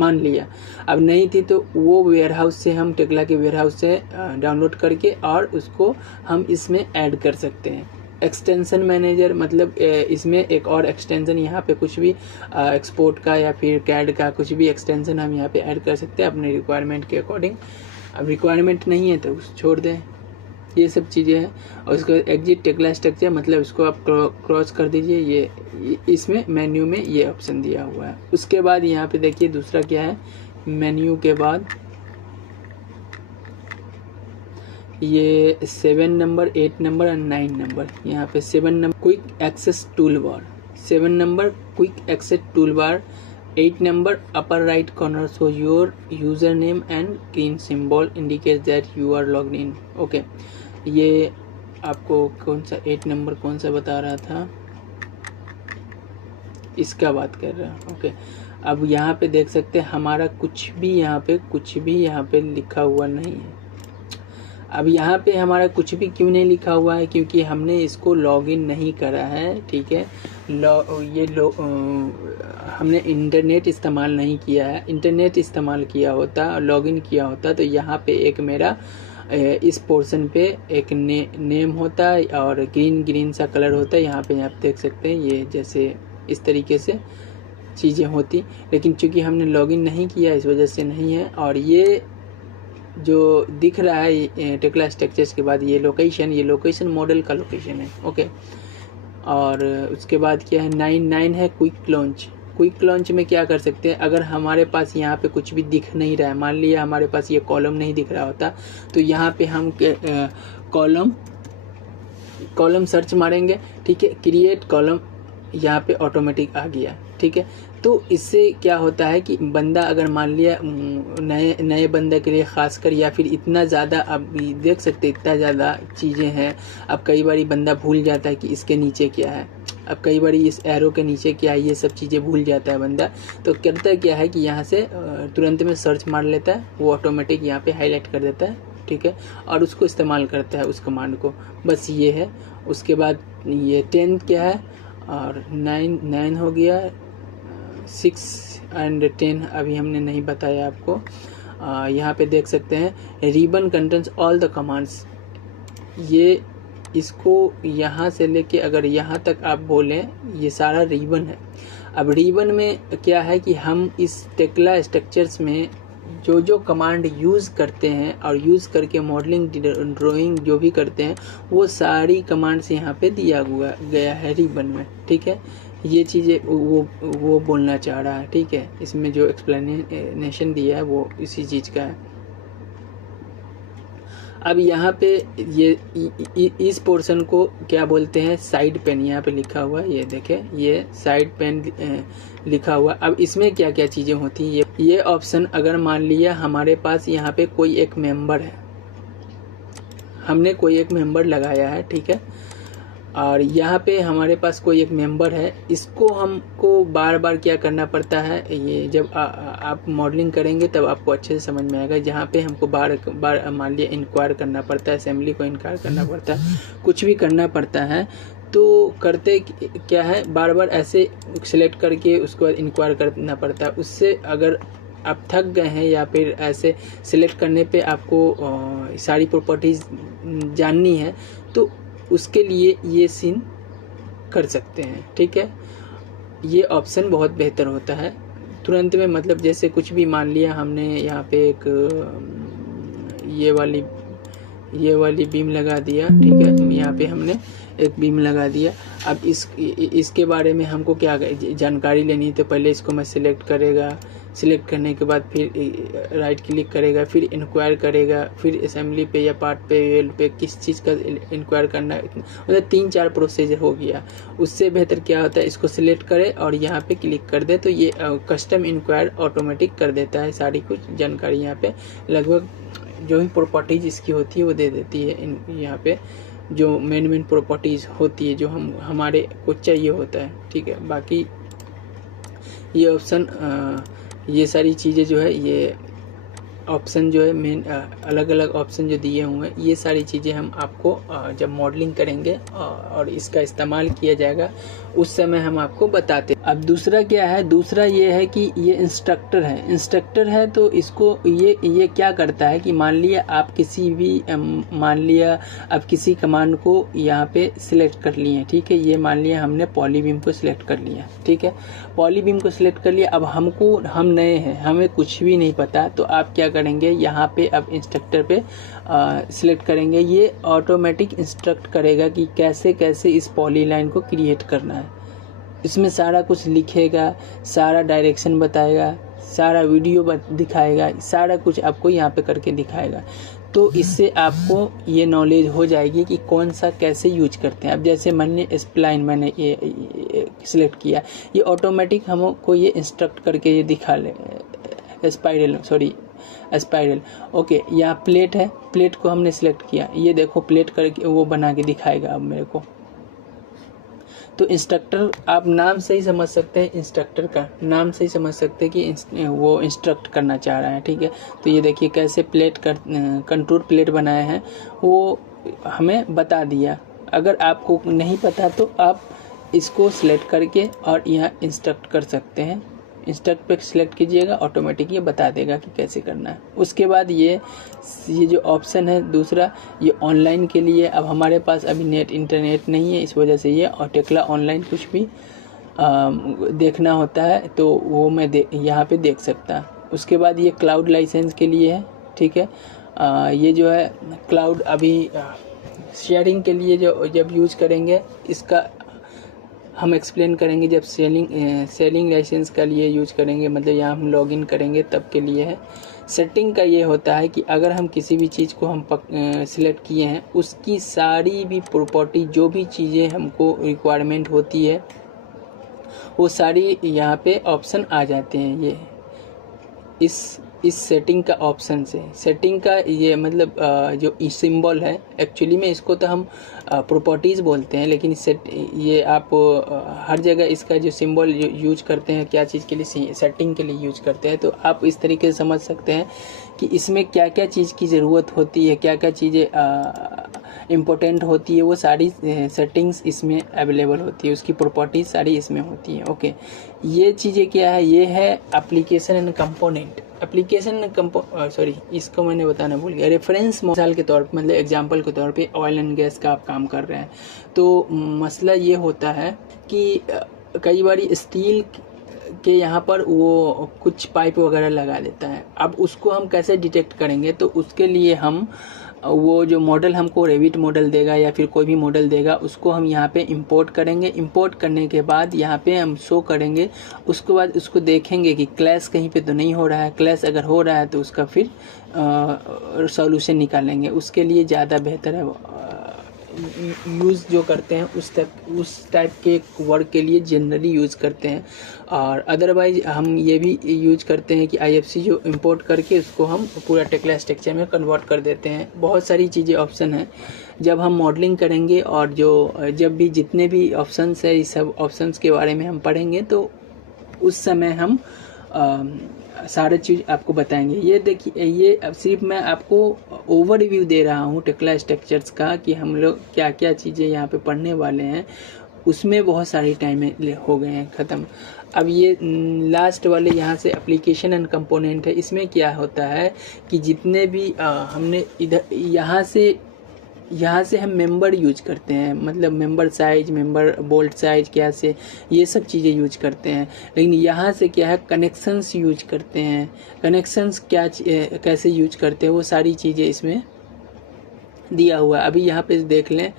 मान लिया अब नहीं थी, तो वो वेयर हाउस से हम टेक्ला के वेयर हाउस से डाउनलोड करके और उसको हम इसमें ऐड कर सकते हैं। एक्सटेंशन मैनेजर मतलब इसमें एक और एक्सटेंशन यहाँ पे कुछ भी एक्सपोर्ट का या फिर कैड का कुछ भी एक्सटेंशन हम यहाँ पे ऐड कर सकते हैं अपने रिक्वायरमेंट के अकॉर्डिंग। अब रिक्वायरमेंट नहीं है तो छोड़ दें, ये सब चीज़ें हैं। और उसके बाद एग्जिट टेक्ला स्ट्रक्चर मतलब इसको आप क्रॉस कर दीजिए, ये इसमें मेन्यू में ये ऑप्शन दिया हुआ है। उसके बाद यहाँ पे देखिए दूसरा क्या है, मेन्यू के बाद ये 7 नंबर, 8 नंबर और 9 नंबर। यहाँ पे 7 number quick access tool bar, 7 number quick access tool bar, 8 number upper right corner show your user name and green symbol indicate that you are logged in. Okay, ये आपको कौन सा 8 number कौन सा बता रहा था, इसका बात कर रहा है। ओके, अब यहाँ पे देख सकते हैं हमारा कुछ भी यहाँ पे लिखा हुआ नहीं है। अब यहाँ पे हमारा कुछ भी क्यों नहीं लिखा हुआ है, क्योंकि हमने इसको लॉगिन नहीं करा है, ठीक है। हमने इंटरनेट इस्तेमाल नहीं किया है। इंटरनेट इस्तेमाल किया होता, लॉगिन किया होता, तो यहाँ पे एक मेरा इस पोर्शन पे एक नेम होता है और ग्रीन सा कलर होता है। यहाँ पे आप देख सकते हैं, ये जैसे इस तरीके से चीज़ें होती, लेकिन चूंकि हमने लॉगिन नहीं किया इस वजह से नहीं है। और ये जो दिख रहा है टेक्ला स्ट्रक्चर्स के बाद ये लोकेशन मॉडल का लोकेशन है। ओके, और उसके बाद क्या है, 9 है क्विक लॉन्च। क्विक लॉन्च में क्या कर सकते हैं, अगर हमारे पास यहाँ पे कुछ भी दिख नहीं रहा है, मान लिया हमारे पास ये कॉलम नहीं दिख रहा होता, तो यहाँ पे हम कॉलम सर्च मारेंगे, ठीक है, क्रिएट कॉलम, यहाँ पे ऑटोमेटिक आ गया, ठीक है। तो इससे क्या होता है कि बंदा अगर मान लिया नए बंदे के लिए खासकर, या फिर इतना ज़्यादा आप देख सकते इतना ज़्यादा चीज़ें हैं, अब कई बारी बंदा भूल जाता है कि इसके नीचे क्या है, अब कई बारी इस एरो के नीचे क्या है, ये सब चीज़ें भूल जाता है बंदा। तो करता क्या है कि यहाँ से तुरंत में सर्च मार लेता है, वो ऑटोमेटिक यहाँ पे हाईलाइट कर देता है, ठीक है, और उसको इस्तेमाल करता है उस कमांड को। बस ये है। उसके बाद ये 10 क्या है, और 9 हो गया, 6 और 10 अभी हमने नहीं बताया आपको। यहाँ पे देख सकते हैं ribbon contents all the commands, ये इसको यहाँ से लेके अगर यहाँ तक आप बोलें, ये सारा रिबन है। अब रिबन में क्या है कि हम इस टेक्ला स्ट्रक्चर्स में जो कमांड यूज़ करते हैं और यूज़ करके मॉडलिंग ड्राइंग जो भी करते हैं, वो सारी कमांड्स यहाँ पे दिया हुआ गया है रिबन में, ठीक है। ये चीज़ें वो बोलना चाह रहा है, ठीक है। इसमें जो एक्सप्लेनेशन दिया है वो इसी चीज़ का है। अब यहाँ पे ये इस पोर्शन को क्या बोलते हैं, साइड पेन, यहाँ पे लिखा हुआ है, ये देखें, ये साइड पेन लिखा हुआ। अब इसमें क्या क्या चीज़ें होती हैं, ये ऑप्शन अगर मान लिया हमारे पास यहाँ पे कोई एक मेंबर है, हमने कोई एक मेंबर लगाया है, ठीक है, और यहाँ पे हमारे पास कोई एक मेंबर है, इसको हमको बार बार क्या करना पड़ता है, ये जब आप मॉडलिंग करेंगे तब आपको अच्छे से समझ में आएगा। जहाँ पे हमको बार बार मान लिया इंक्वायर करना पड़ता है, असेंबली को इंक्वायर करना पड़ता है, कुछ भी करना पड़ता है, तो करते क्या है, बार बार ऐसे सिलेक्ट करके उसके बाद इंक्वायर करना पड़ता है। उससे अगर आप थक गए हैं या फिर ऐसे सिलेक्ट करने पे आपको सारी प्रॉपर्टीज़ जाननी है, तो उसके लिए ये सीन कर सकते हैं, ठीक है। ये ऑप्शन बहुत बेहतर होता है तुरंत में, मतलब जैसे कुछ भी मान लिया हमने यहाँ पे एक ये वाली बीम लगा दिया, ठीक है, यहाँ पे हमने एक बीम लगा दिया। अब इसके बारे में हमको क्या जानकारी लेनी है, तो पहले इसको मैं सिलेक्ट करेगा, सिलेक्ट करने के बाद फिर राइट क्लिक करेगा, फिर इंक्वायर करेगा, फिर असेंबली पे या पार्ट पे किस चीज़ का इंक्वायर करना है, मतलब 3-4 प्रोसीजर हो गया। उससे बेहतर क्या होता है, इसको सिलेक्ट करे और यहाँ पे क्लिक कर दे, तो ये कस्टम इंक्वायर ऑटोमेटिक कर देता है, सारी कुछ जानकारी यहाँ पे लगभग जो भी प्रॉपर्टीज इसकी होती है वो दे देती है। यहाँ पे जो मेन प्रॉपर्टीज होती है जो हमारे को चाहिए होता है, ठीक है। बाकी ये ऑप्शन ये सारी चीज़ें जो है, ये ऑप्शन जो है मेन अलग अलग ऑप्शन जो दिए हुए हैं, ये सारी चीज़ें हम आपको जब मॉडलिंग करेंगे और इसका इस्तेमाल किया जाएगा उस समय हम आपको बताते हैं। अब दूसरा क्या है, दूसरा ये है कि ये इंस्ट्रक्टर है, तो इसको ये क्या करता है कि मान लिया आप किसी भी आप किसी कमांड को यहाँ पे सिलेक्ट कर लिए, ठीक है। ये मान लिया हमने पॉलीबीम को सिलेक्ट कर लिया, ठीक है, पॉलीबीम को सिलेक्ट कर लिया। अब हम नए हैं, हमें कुछ भी नहीं पता, तो आप क्या करेंगे, यहाँ पे अब इंस्ट्रक्टर पे सिलेक्ट करेंगे, ये ऑटोमेटिक इंस्ट्रक्ट करेगा कि कैसे कैसे इस पॉलीलाइन को क्रिएट करना है। इसमें सारा कुछ लिखेगा, सारा डायरेक्शन बताएगा, सारा वीडियो दिखाएगा, सारा कुछ आपको यहाँ पे करके दिखाएगा। तो इससे आपको ये नॉलेज हो जाएगी कि कौन सा कैसे यूज करते हैं। अब जैसे मैंने स्प्लाइन मैंने ये सिलेक्ट किया, ये ऑटोमेटिक हमको ये इंस्ट्रक्ट करके ये दिखा ले, स्पाइरल, ओके। यहाँ प्लेट है, प्लेट को हमने सिलेक्ट किया, ये देखो प्लेट करके वो बना के दिखाएगा अब मेरे को। तो इंस्ट्रक्टर आप नाम से ही समझ सकते हैं, इंस्ट्रक्टर का नाम से ही समझ सकते हैं कि वो इंस्ट्रक्ट करना चाह रहा है, ठीक है। तो ये देखिए कैसे कंटूर प्लेट बनाए हैं, वो हमें बता दिया। अगर आपको नहीं पता तो आप इसको सिलेक्ट करके और यहाँ इंस्ट्रक्ट कर सकते हैं। इंस्ट्रक्ट पे सिलेक्ट कीजिएगा, ऑटोमेटिक ये बता देगा कि कैसे करना है। उसके बाद ये जो ऑप्शन है दूसरा, ये ऑनलाइन के लिए। अब हमारे पास अभी इंटरनेट नहीं है, इस वजह से ये और टेक्ला ऑनलाइन कुछ भी देखना होता है तो वो मैं यहाँ पे देख सकता। उसके बाद ये क्लाउड लाइसेंस के लिए है, ठीक है। ये जो है क्लाउड अभी शेयरिंग के लिए जो जब यूज करेंगे इसका हम एक्सप्लेन करेंगे जब सेलिंग लाइसेंस का लिए यूज करेंगे, मतलब यहाँ हम लॉगिन करेंगे तब के लिए है। सेटिंग का ये होता है कि अगर हम किसी भी चीज़ को हम सिलेक्ट किए हैं उसकी सारी भी प्रॉपर्टी, जो भी चीज़ें हमको रिक्वायरमेंट होती है वो सारी यहाँ पे ऑप्शन आ जाते हैं। ये इस सेटिंग का ऑप्शन से, सेटिंग का ये मतलब जो सिंबल है, एक्चुअली में इसको तो हम प्रॉपर्टीज़ बोलते हैं, लेकिन ये आप हर जगह इसका जो सिंबल यूज करते हैं क्या चीज़ के लिए, सेटिंग के लिए यूज करते हैं। तो आप इस तरीके से समझ सकते हैं कि इसमें क्या क्या चीज़ की ज़रूरत होती है, क्या क्या चीज़ें इम्पोर्टेंट होती है, वो सारी सेटिंग्स इसमें अवेलेबल होती है, उसकी प्रॉपर्टीज सारी इसमें होती है। ओके, ये चीज़ें क्या है, ये है application and component. Application sorry, इसको मैंने बताना भूल गया। रेफरेंस मिसाल के तौर पर, मतलब एग्जांपल के तौर पे ऑयल एंड गैस का आप काम कर रहे हैं तो मसला ये होता है कि कई बार स्टील के यहाँ पर वो कुछ पाइप वगैरह लगा देता है। अब उसको हम कैसे डिटेक्ट करेंगे, तो उसके लिए हम वो जो मॉडल हमको रेविट मॉडल देगा या फिर कोई भी मॉडल देगा उसको हम यहाँ पे इंपोर्ट करेंगे। इंपोर्ट करने के बाद यहाँ पे हम शो करेंगे, उसके बाद उसको देखेंगे कि क्लैश कहीं पे तो नहीं हो रहा है। क्लैश अगर हो रहा है तो उसका फिर सॉल्यूशन निकालेंगे। उसके लिए ज़्यादा बेहतर है यूज़ जो करते हैं उस टाइप के वर्ड के लिए जनरली यूज़ करते हैं। और अदरवाइज हम ये भी यूज करते हैं कि IFC जो इंपोर्ट करके उसको हम पूरा टेक्ला स्ट्रक्चर में कन्वर्ट कर देते हैं। बहुत सारी चीज़ें ऑप्शन हैं जब हम मॉडलिंग करेंगे, और जब भी जितने भी ऑप्शंस है, इस सब ऑप्शंस के बारे में हम पढ़ेंगे तो उस समय हम सारे चीज़ आपको बताएंगे। ये देखिए, ये अब सिर्फ मैं आपको ओवरव्यू दे रहा हूँ टेक्ला स्ट्रक्चर्स का कि हम लोग क्या क्या चीज़ें यहाँ पे पढ़ने वाले हैं। उसमें बहुत सारी टाइम हो गए हैं ख़त्म। अब ये लास्ट वाले यहाँ से एप्लीकेशन एंड कंपोनेंट है। इसमें क्या होता है कि जितने भी हमने इधर यहाँ से हम मेंबर यूज करते हैं, मतलब member size, member bolt size, क्या से ये सब चीज़ें यूज करते हैं। लेकिन यहाँ से क्या है, कनेक्शंस यूज करते हैं। कनेक्शंस कैसे यूज करते हैं वो सारी चीज़ें इसमें दिया हुआ है। अभी यहाँ पे देख लें,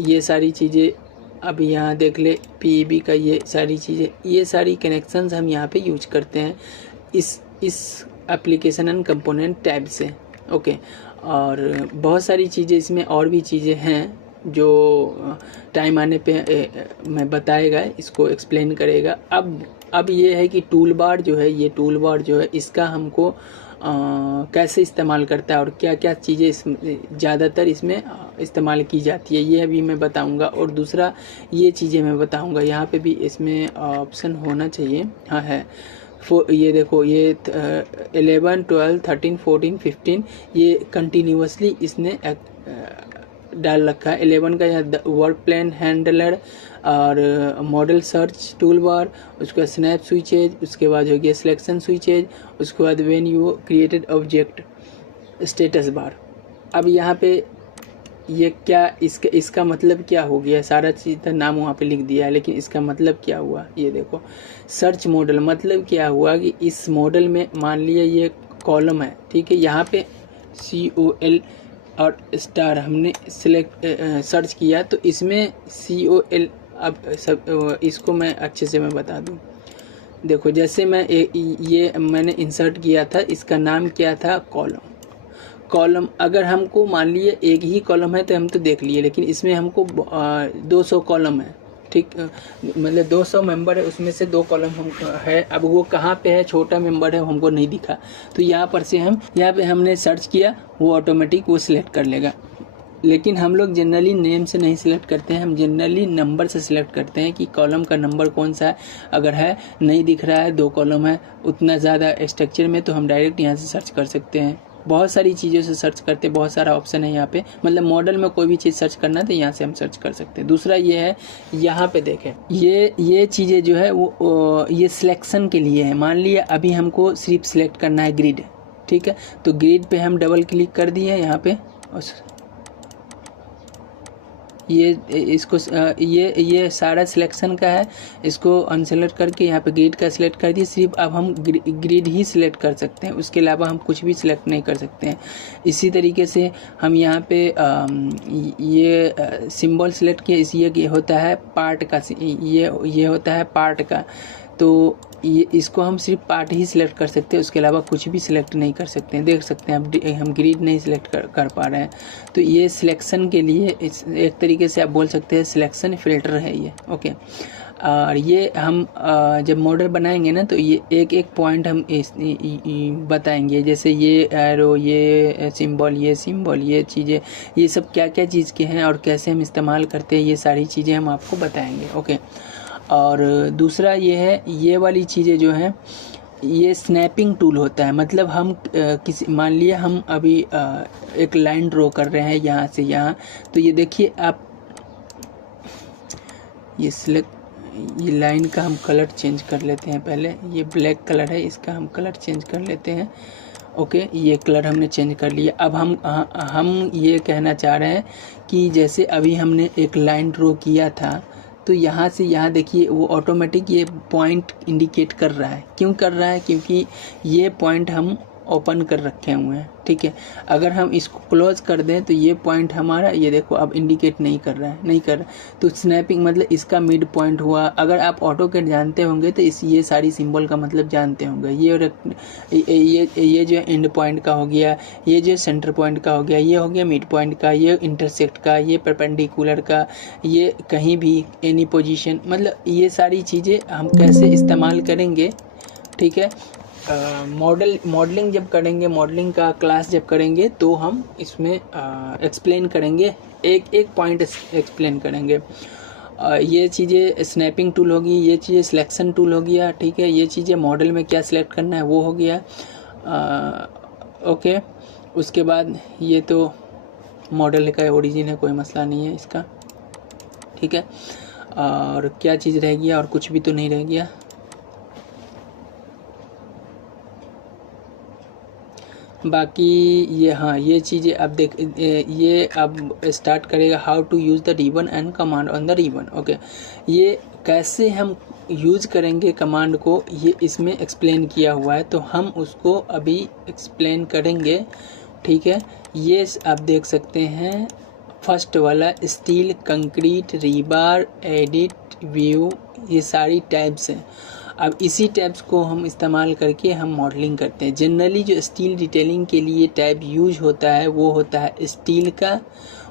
ये सारी चीज़ें अभी यहाँ देख ले, PEB का ये सारी चीज़ें, ये सारी कनेक्शंस हम यहाँ पे यूज करते हैं इस एप्लीकेशन एंड कंपोनेंट टैब से। ओके, और बहुत सारी चीज़ें इसमें और भी चीज़ें हैं जो टाइम आने पे मैं बताएगा, इसको एक्सप्लेन करेगा। अब ये है कि टूल बार जो है, ये टूल बार जो है इसका हमको कैसे इस्तेमाल करता है और क्या क्या चीज़ें ज़्यादातर इसमें इस्तेमाल की जाती है, ये अभी मैं बताऊंगा। और दूसरा ये चीज़ें मैं बताऊंगा। यहाँ पे भी इसमें ऑप्शन होना चाहिए, हाँ है। ये देखो, ये 11, 12, 13, 14, 15 ये कंटिन्यूसली इसने डाल रखा है। 11 का यहाँ वर्क प्लान हैंडलर और मॉडल सर्च टूल बार, उसके बाद स्नैप स्विचेज, उसके बाद हो गया सिलेक्शन स्विचेज, उसके बाद when you created object status bar. अब यहाँ पे ये क्या, इसका मतलब क्या हो गया, सारा चीज़ का नाम वहाँ पे लिख दिया है, लेकिन इसका मतलब क्या हुआ ये देखो। सर्च मॉडल मतलब क्या हुआ कि इस मॉडल में मान लिया ये कॉलम है, ठीक है, यहाँ पे COL और स्टार हमने सर्च किया तो इसमें COL। अब सब इसको मैं अच्छे से मैं बता दूं। देखो, जैसे मैं ये मैंने इंसर्ट किया था, इसका नाम क्या था, कॉलम। अगर हमको मान लिए एक ही कॉलम है तो हम तो देख लिए, लेकिन इसमें हमको 200 कॉलम है, ठीक, मतलब 200 मेंबर है, उसमें से 2 कॉलम हम है। अब वो कहाँ पे है, छोटा मेंबर है, हमको नहीं दिखा, तो यहाँ पर से यहाँ पे हमने सर्च किया, वो ऑटोमेटिक वो सिलेक्ट कर लेगा। लेकिन हम लोग जनरली नेम से नहीं सिलेक्ट करते हैं, हम जनरली नंबर से सिलेक्ट करते हैं कि कॉलम का नंबर कौन सा है। अगर है नहीं दिख रहा है, 2 कॉलम है, उतना ज़्यादा स्ट्रक्चर में, तो हम डायरेक्ट यहाँ से सर्च कर सकते हैं। बहुत सारी चीज़ों से सर्च करते, बहुत सारा ऑप्शन है यहाँ पे, मतलब मॉडल में कोई भी चीज़ सर्च करना है तो यहाँ से हम सर्च कर सकते हैं। दूसरा ये है, यहाँ पे देखें ये चीज़ें जो है वो ये सिलेक्शन के लिए है। मान लिया अभी हमको सिर्फ सिलेक्ट करना है ग्रिड, ठीक है, तो ग्रिड पे हम डबल क्लिक कर दिए यहाँ पे, ये इसको ये सारा सिलेक्शन का है, इसको अनसेलेक्ट करके यहाँ पे ग्रिड का सिलेक्ट कर दिए। सिर्फ अब हम ग्रिड ही सिलेक्ट कर सकते हैं, उसके अलावा हम कुछ भी सिलेक्ट नहीं कर सकते हैं। इसी तरीके से हम यहाँ पे ये सिंबल सिलेक्ट किए, ये होता है पार्ट का, ये होता है पार्ट का, तो ये इसको हम सिर्फ पार्ट ही सिलेक्ट कर सकते हैं, उसके अलावा कुछ भी सिलेक्ट नहीं कर सकते हैं। देख सकते हैं हम ग्रिड नहीं सिलेक्ट कर पा रहे हैं। तो ये सिलेक्शन के लिए एक तरीके से आप बोल सकते हैं सिलेक्शन फिल्टर है ये, ओके। और ये हम जब मॉडल बनाएंगे ना तो ये एक एक पॉइंट हम बताएंगे, जैसे ये एरो, ये सिंबल, ये चीज़ें, ये सब क्या क्या चीज़ के हैं और कैसे हम इस्तेमाल करते हैं, ये सारी चीज़ें हम आपको बताएंगे, ओके। और दूसरा ये है, ये वाली चीज़ें जो हैं ये स्नैपिंग टूल होता है। मतलब हम किसी, मान लिया हम अभी एक लाइन ड्रॉ कर रहे हैं यहाँ से यहाँ, तो ये देखिए आप, ये लाइन का हम कलर चेंज कर लेते हैं। पहले ये ब्लैक कलर है, इसका हम कलर चेंज कर लेते हैं, ओके। ये कलर हमने चेंज कर लिया। अब हम ये कहना चाह रहे हैं कि जैसे अभी हमने एक लाइन ड्रॉ किया था, तो यहाँ से यहाँ देखिए वो ऑटोमेटिक ये पॉइंट इंडिकेट कर रहा है। क्यों कर रहा है? क्योंकि ये पॉइंट हम ओपन कर रखे हुए हैं, ठीक है। अगर हम इसको क्लोज कर दें तो ये पॉइंट हमारा, ये देखो अब इंडिकेट नहीं कर रहा है, तो स्नैपिंग मतलब इसका मिड पॉइंट हुआ। अगर आप ऑटोकैड जानते होंगे तो ये सारी सिंबल का मतलब जानते होंगे। ये जो एंड पॉइंट का हो गया, ये जो सेंटर पॉइंट का हो गया, ये हो गया मिड पॉइंट का, ये इंटरसेक्ट का, ये परपेंडिकुलर का, ये कहीं भी एनी पोजीशन, मतलब ये सारी चीज़ें हम कैसे इस्तेमाल करेंगे, ठीक है। मॉडलिंग जब करेंगे, मॉडलिंग का क्लास जब करेंगे तो हम इसमें एक्सप्लेन करेंगे, एक एक पॉइंट एक्सप्लेन करेंगे। ये चीज़ें स्नैपिंग टूल होगी, ये चीज़ें सिलेक्शन टूल हो गया, ठीक है। ये चीज़ें मॉडल में क्या सिलेक्ट करना है वो हो गया, ओके। उसके बाद ये तो मॉडल का ओरिजिन है, कोई मसला नहीं है इसका, ठीक है। और क्या चीज़ रह गया? और कुछ भी तो नहीं रह गया। बाकी ये, हाँ, ये चीज़ें अब देख, ये अब स्टार्ट करेगा how to use the ribbon and command on the ribbon, okay. ये कैसे हम यूज़ करेंगे कमांड को, ये इसमें एक्सप्लेन किया हुआ है, तो हम उसको अभी एक्सप्लेन करेंगे, ठीक है। ये आप देख सकते हैं फर्स्ट वाला steel, concrete, rebar, edit, view, ये सारी टाइप्स हैं। अब इसी टैब्स को हम इस्तेमाल करके हम मॉडलिंग करते हैं। जनरली जो स्टील डिटेलिंग के लिए टैब यूज होता है वो होता है स्टील का,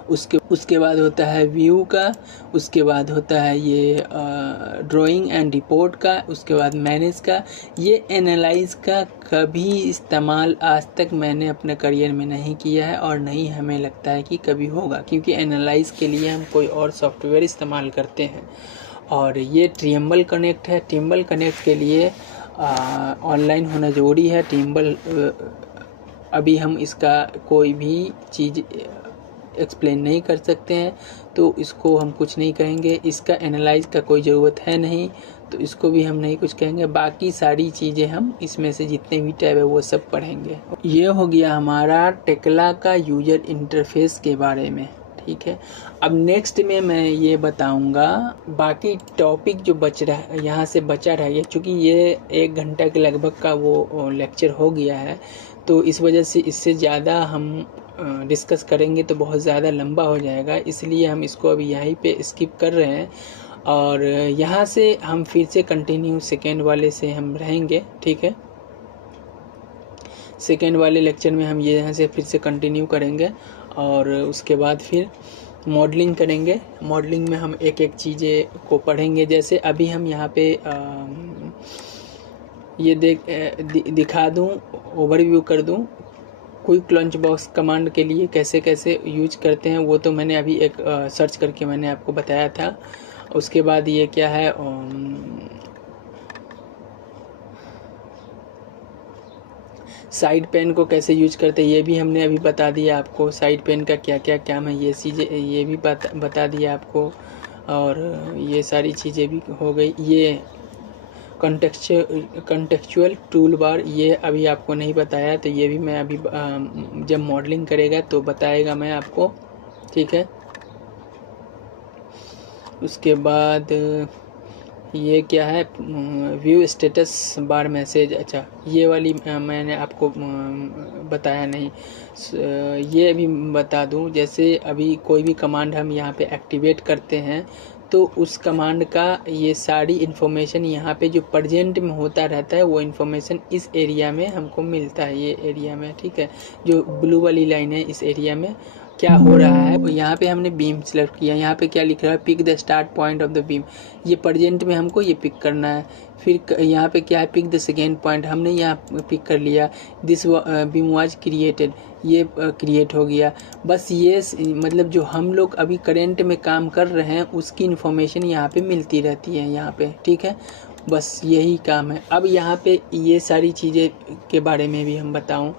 उसके बाद होता है व्यू का, उसके बाद होता है ये ड्राइंग एंड रिपोर्ट का, उसके बाद मैनेज का। ये एनालाइज का कभी इस्तेमाल आज तक मैंने अपने करियर में नहीं किया है और नहीं हमें लगता है कि कभी होगा, क्योंकि एनालाइज के लिए हम कोई और सॉफ्टवेयर इस्तेमाल करते हैं। और ये ट्रिम्बल कनेक्ट है, ट्रिम्बल कनेक्ट के लिए ऑनलाइन होना ज़रूरी है। ट्रिम्बल अभी हम इसका कोई भी चीज़ एक्सप्लेन नहीं कर सकते हैं, तो इसको हम कुछ नहीं कहेंगे। इसका एनालाइज का कोई ज़रूरत है नहीं, तो इसको भी हम नहीं कुछ कहेंगे। बाकी सारी चीज़ें हम इसमें से जितने भी टैब है वो सब पढ़ेंगे। ये हो गया हमारा टेक्ला का यूजर इंटरफेस के बारे में, ठीक है। अब नेक्स्ट में मैं ये बताऊंगा बाकी टॉपिक जो बच रहा है, यहाँ से बचा रह गया, क्योंकि ये 1 घंटा के लगभग का वो लेक्चर हो गया है, तो इस वजह से इससे ज़्यादा हम डिस्कस करेंगे तो बहुत ज़्यादा लंबा हो जाएगा, इसलिए हम इसको अभी यहीं पे स्किप कर रहे हैं। और यहाँ से हम फिर से कंटिन्यू सेकेंड वाले से हम रहेंगे, ठीक है। सेकेंड वाले लेक्चर में हम ये यहाँ से फिर से कंटिन्यू करेंगे और उसके बाद फिर मॉडलिंग करेंगे। मॉडलिंग में हम एक एक चीज़ें को पढ़ेंगे। जैसे अभी हम यहाँ पे ये दिखा दूँ, ओवरव्यू कर दूँ, क्विक लॉन्च बॉक्स कमांड के लिए कैसे कैसे यूज करते हैं वो तो मैंने अभी एक सर्च करके मैंने आपको बताया था। उसके बाद ये क्या है, साइड पेन को कैसे यूज करते हैं ये भी हमने अभी बता दिया आपको, साइड पेन का क्या क्या काम है ये चीज़ें ये भी बता दिया आपको। और ये सारी चीज़ें भी हो गई। ये कंटेक्चुअल टूल बार ये अभी आपको नहीं बताया, तो ये भी मैं अभी जब मॉडलिंग करेगा तो बताएगा मैं आपको, ठीक है। उसके बाद ये क्या है, व्यू स्टेटस बार मैसेज। अच्छा ये वाली मैंने आपको बताया नहीं, ये भी बता दूं। जैसे अभी कोई भी कमांड हम यहाँ पे एक्टिवेट करते हैं तो उस कमांड का ये सारी इन्फॉर्मेशन यहाँ पे जो प्रेजेंट में होता रहता है वो इन्फॉर्मेशन इस एरिया में हमको मिलता है, ये एरिया में, ठीक है। जो ब्लू वाली लाइन है इस एरिया में क्या हो रहा है। और यहाँ पे हमने बीम सेलेक्ट किया, यहाँ पे क्या लिख रहा है, pick the start point of the beam, ये प्रेजेंट में हमको ये पिक करना है। फिर यहाँ पे क्या है, पिक द सेकेंड पॉइंट, हमने यहाँ पिक कर लिया। दिस बीम वाज क्रिएटेड, ये क्रिएट हो गया। बस ये मतलब जो हम लोग अभी करेंट में काम कर रहे हैं उसकी इन्फॉर्मेशन यहाँ पे मिलती रहती है यहाँ पे, ठीक है। बस यही काम है। अब यहाँ पे ये सारी चीज़ें के बारे में भी हम बताऊँ,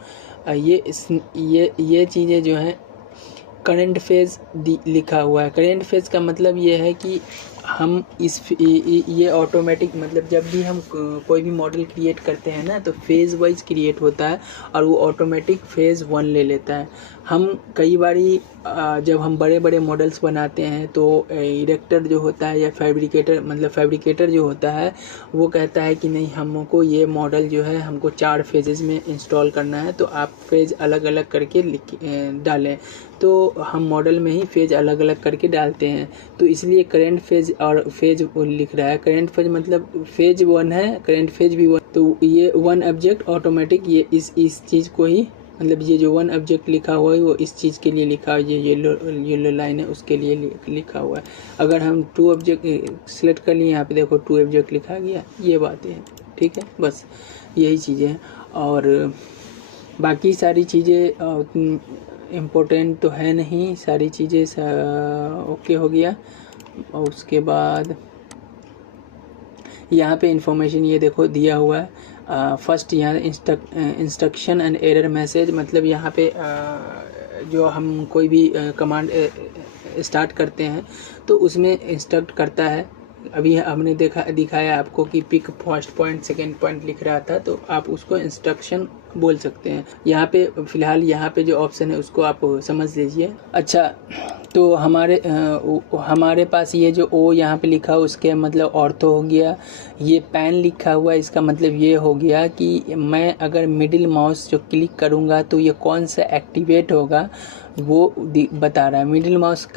ये चीज़ें जो हैं करंट फेज लिखा हुआ है। करंट फेज का मतलब ये है कि हम ये ऑटोमेटिक, मतलब जब भी हम कोई भी मॉडल क्रिएट करते हैं ना तो फेज़ वाइज क्रिएट होता है और वो ऑटोमेटिक फेज़ 1 ले लेता है। हम कई बारी जब हम बड़े बड़े मॉडल्स बनाते हैं तो इरेक्टर जो होता है या फैब्रिकेटर जो होता है वो कहता है कि नहीं, हमको ये मॉडल जो है हमको 4 फेजेस में इंस्टॉल करना है, तो आप फेज अलग अलग करके डालें। तो हम मॉडल में ही फेज अलग अलग करके डालते हैं, तो इसलिए करंट फेज और फेज लिख रहा है। करंट फेज मतलब फेज 1 है, करंट फेज भी 1, तो ये 1 ऑब्जेक्ट ऑटोमेटिक ये इस चीज़ को ही, मतलब ये जो 1 ऑब्जेक्ट लिखा हुआ है वो इस चीज़ के लिए लिखा है, ये येलो लाइन है उसके लिए लिखा हुआ है। अगर हम 2 ऑब्जेक्ट सेलेक्ट कर लिए, यहाँ पे देखो 2 ऑब्जेक्ट लिखा गया, ये बातें हैं, ठीक है। बस यही चीज़ें हैं और बाकी सारी चीज़ें इम्पोर्टेंट तो है नहीं, सारी चीज़ें ओके हो गया। और उसके बाद यहाँ पे इंफॉर्मेशन ये देखो दिया हुआ है। फर्स्ट यहाँ इंस्ट्रक्शन एंड एरर मैसेज, मतलब यहाँ पे जो हम कोई भी कमांड स्टार्ट करते हैं तो उसमें इंस्ट्रक्ट करता है। अभी हमने दिखाया आपको कि pick first point second point लिख रहा था, तो आप उसको इंस्ट्रक्शन बोल सकते हैं। यहाँ पे फिलहाल यहाँ पे जो ऑप्शन है उसको आप समझ लीजिए। अच्छा, तो हमारे पास ये जो ओ यहाँ पे लिखा है उसके मतलब ऑर्थो हो गया। ये पेन लिखा हुआ है, इसका मतलब ये हो गया कि मैं अगर मिडिल माउस जो क्लिक करूँगा तो ये कौन सा एक्टिवेट होगा वो बता रहा है। मिडिल माउस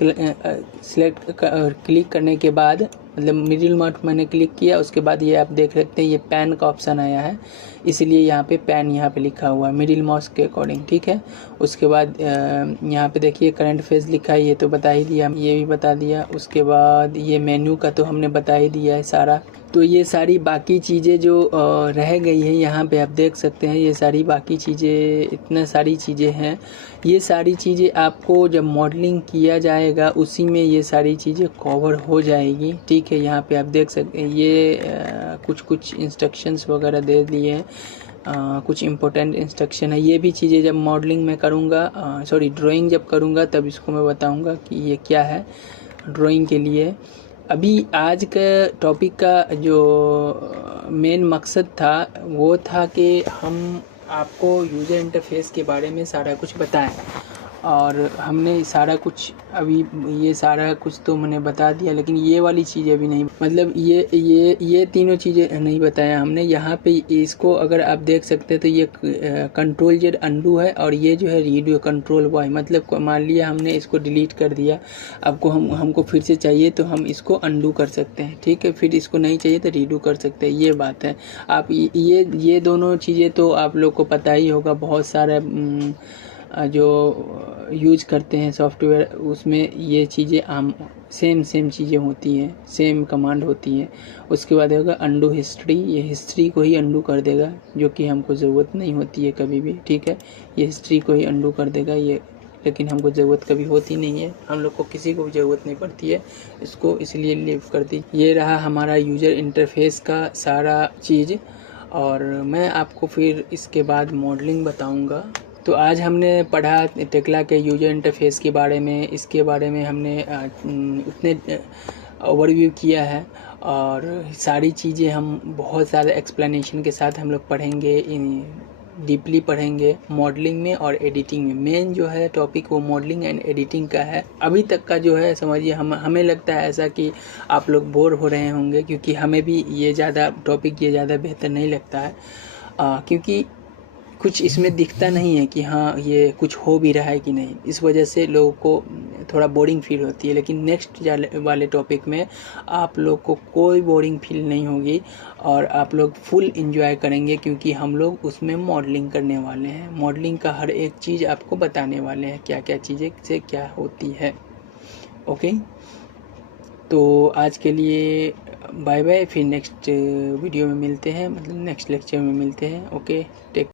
क्लिक करने के बाद, मतलब मिडिल माउस मैंने क्लिक किया, उसके बाद ये आप देख सकते हैं ये पेन का ऑप्शन आया है, इसलिए यहाँ पे पेन यहाँ पे लिखा हुआ है मिडिल माउस के अकॉर्डिंग, ठीक है। उसके बाद यहाँ पे देखिए करंट फेज लिखा है, ये तो बता ही दिया, ये भी बता दिया। उसके बाद ये मेन्यू का तो हमने बता ही दिया है सारा। तो ये सारी बाकी चीज़ें जो रह गई है यहाँ पे आप देख सकते हैं, ये सारी बाकी चीज़ें, इतना सारी चीज़ें हैं। ये सारी चीज़ें आपको जब मॉडलिंग किया जाएगा उसी में ये सारी चीज़ें कवर हो जाएगी, ठीक है। यहाँ पे आप देख सकते हैं ये कुछ इंस्ट्रक्शंस वगैरह दे दिए हैं, कुछ इम्पोर्टेंट इंस्ट्रक्शन है। ये भी चीज़ें जब मॉडलिंग में करूँगा, ड्राइंग जब करूँगा तब इसको मैं बताऊँगा कि ये क्या है ड्राइंग के लिए। अभी आज का टॉपिक का जो मेन मकसद था वो था कि हम आपको यूज़र इंटरफेस के बारे में सारा कुछ बताएं, और हमने सारा कुछ अभी ये सारा कुछ तो मैंने बता दिया, लेकिन ये वाली चीज़ें भी नहीं, मतलब ये तीनों चीज़ें नहीं बताया हमने। यहाँ पे इसको अगर आप देख सकते हैं तो ये कंट्रोल जेड अंडू है, और ये जो है रीडू कंट्रोल वाई, मतलब मान लिया हमने इसको डिलीट कर दिया, आपको हमको फिर से चाहिए तो हम इसको अंडू कर सकते हैं, ठीक है। फिर इसको नहीं चाहिए तो रीडू कर सकते हैं, ये बात है। आप ये दोनों चीज़ें तो आप लोग को पता ही होगा, बहुत सारा जो यूज करते हैं सॉफ्टवेयर उसमें ये चीज़ें आम सेम चीज़ें होती हैं, सेम कमांड होती हैं। उसके बाद होगा अंडू हिस्ट्री, ये हिस्ट्री को ही अंडू कर देगा, जो कि हमको ज़रूरत नहीं होती है कभी भी, ठीक है। ये हिस्ट्री को ही अंडू कर देगा ये, लेकिन हमको ज़रूरत कभी होती नहीं है, हम लोग को किसी को भी ज़रूरत नहीं पड़ती है इसको, इसलिए लीव कर दी। ये रहा हमारा यूज़र इंटरफेस का सारा चीज़। और मैं आपको फिर इसके बाद मॉडलिंग बताऊंगा। तो आज हमने पढ़ा टेक्ला के यूजर इंटरफेस के बारे में, इसके बारे में हमने उतने ओवरव्यू किया है और सारी चीज़ें हम बहुत ज़्यादा एक्सप्लेनेशन के साथ हम लोग पढ़ेंगे, डीपली पढ़ेंगे मॉडलिंग में और एडिटिंग में। मेन जो है टॉपिक वो मॉडलिंग एंड एडिटिंग का है। अभी तक का जो है समझिए हमें लगता है ऐसा कि आप लोग बोर हो रहे होंगे, क्योंकि हमें भी ये ज़्यादा बेहतर नहीं लगता है, क्योंकि कुछ इसमें दिखता नहीं है कि हाँ ये कुछ हो भी रहा है कि नहीं। इस वजह से लोगों को थोड़ा बोरिंग फील होती है। लेकिन नेक्स्ट वाले टॉपिक में आप लोग को कोई बोरिंग फील नहीं होगी और आप लोग फुल एंजॉय करेंगे, क्योंकि हम लोग उसमें मॉडलिंग करने वाले हैं। मॉडलिंग का हर एक चीज़ आपको बताने वाले हैं, क्या क्या चीज़ें से क्या होती है। ओके, तो आज के लिए बाय बाय, फिर नेक्स्ट वीडियो में मिलते हैं, मतलब नेक्स्ट लेक्चर में मिलते हैं। Okay, take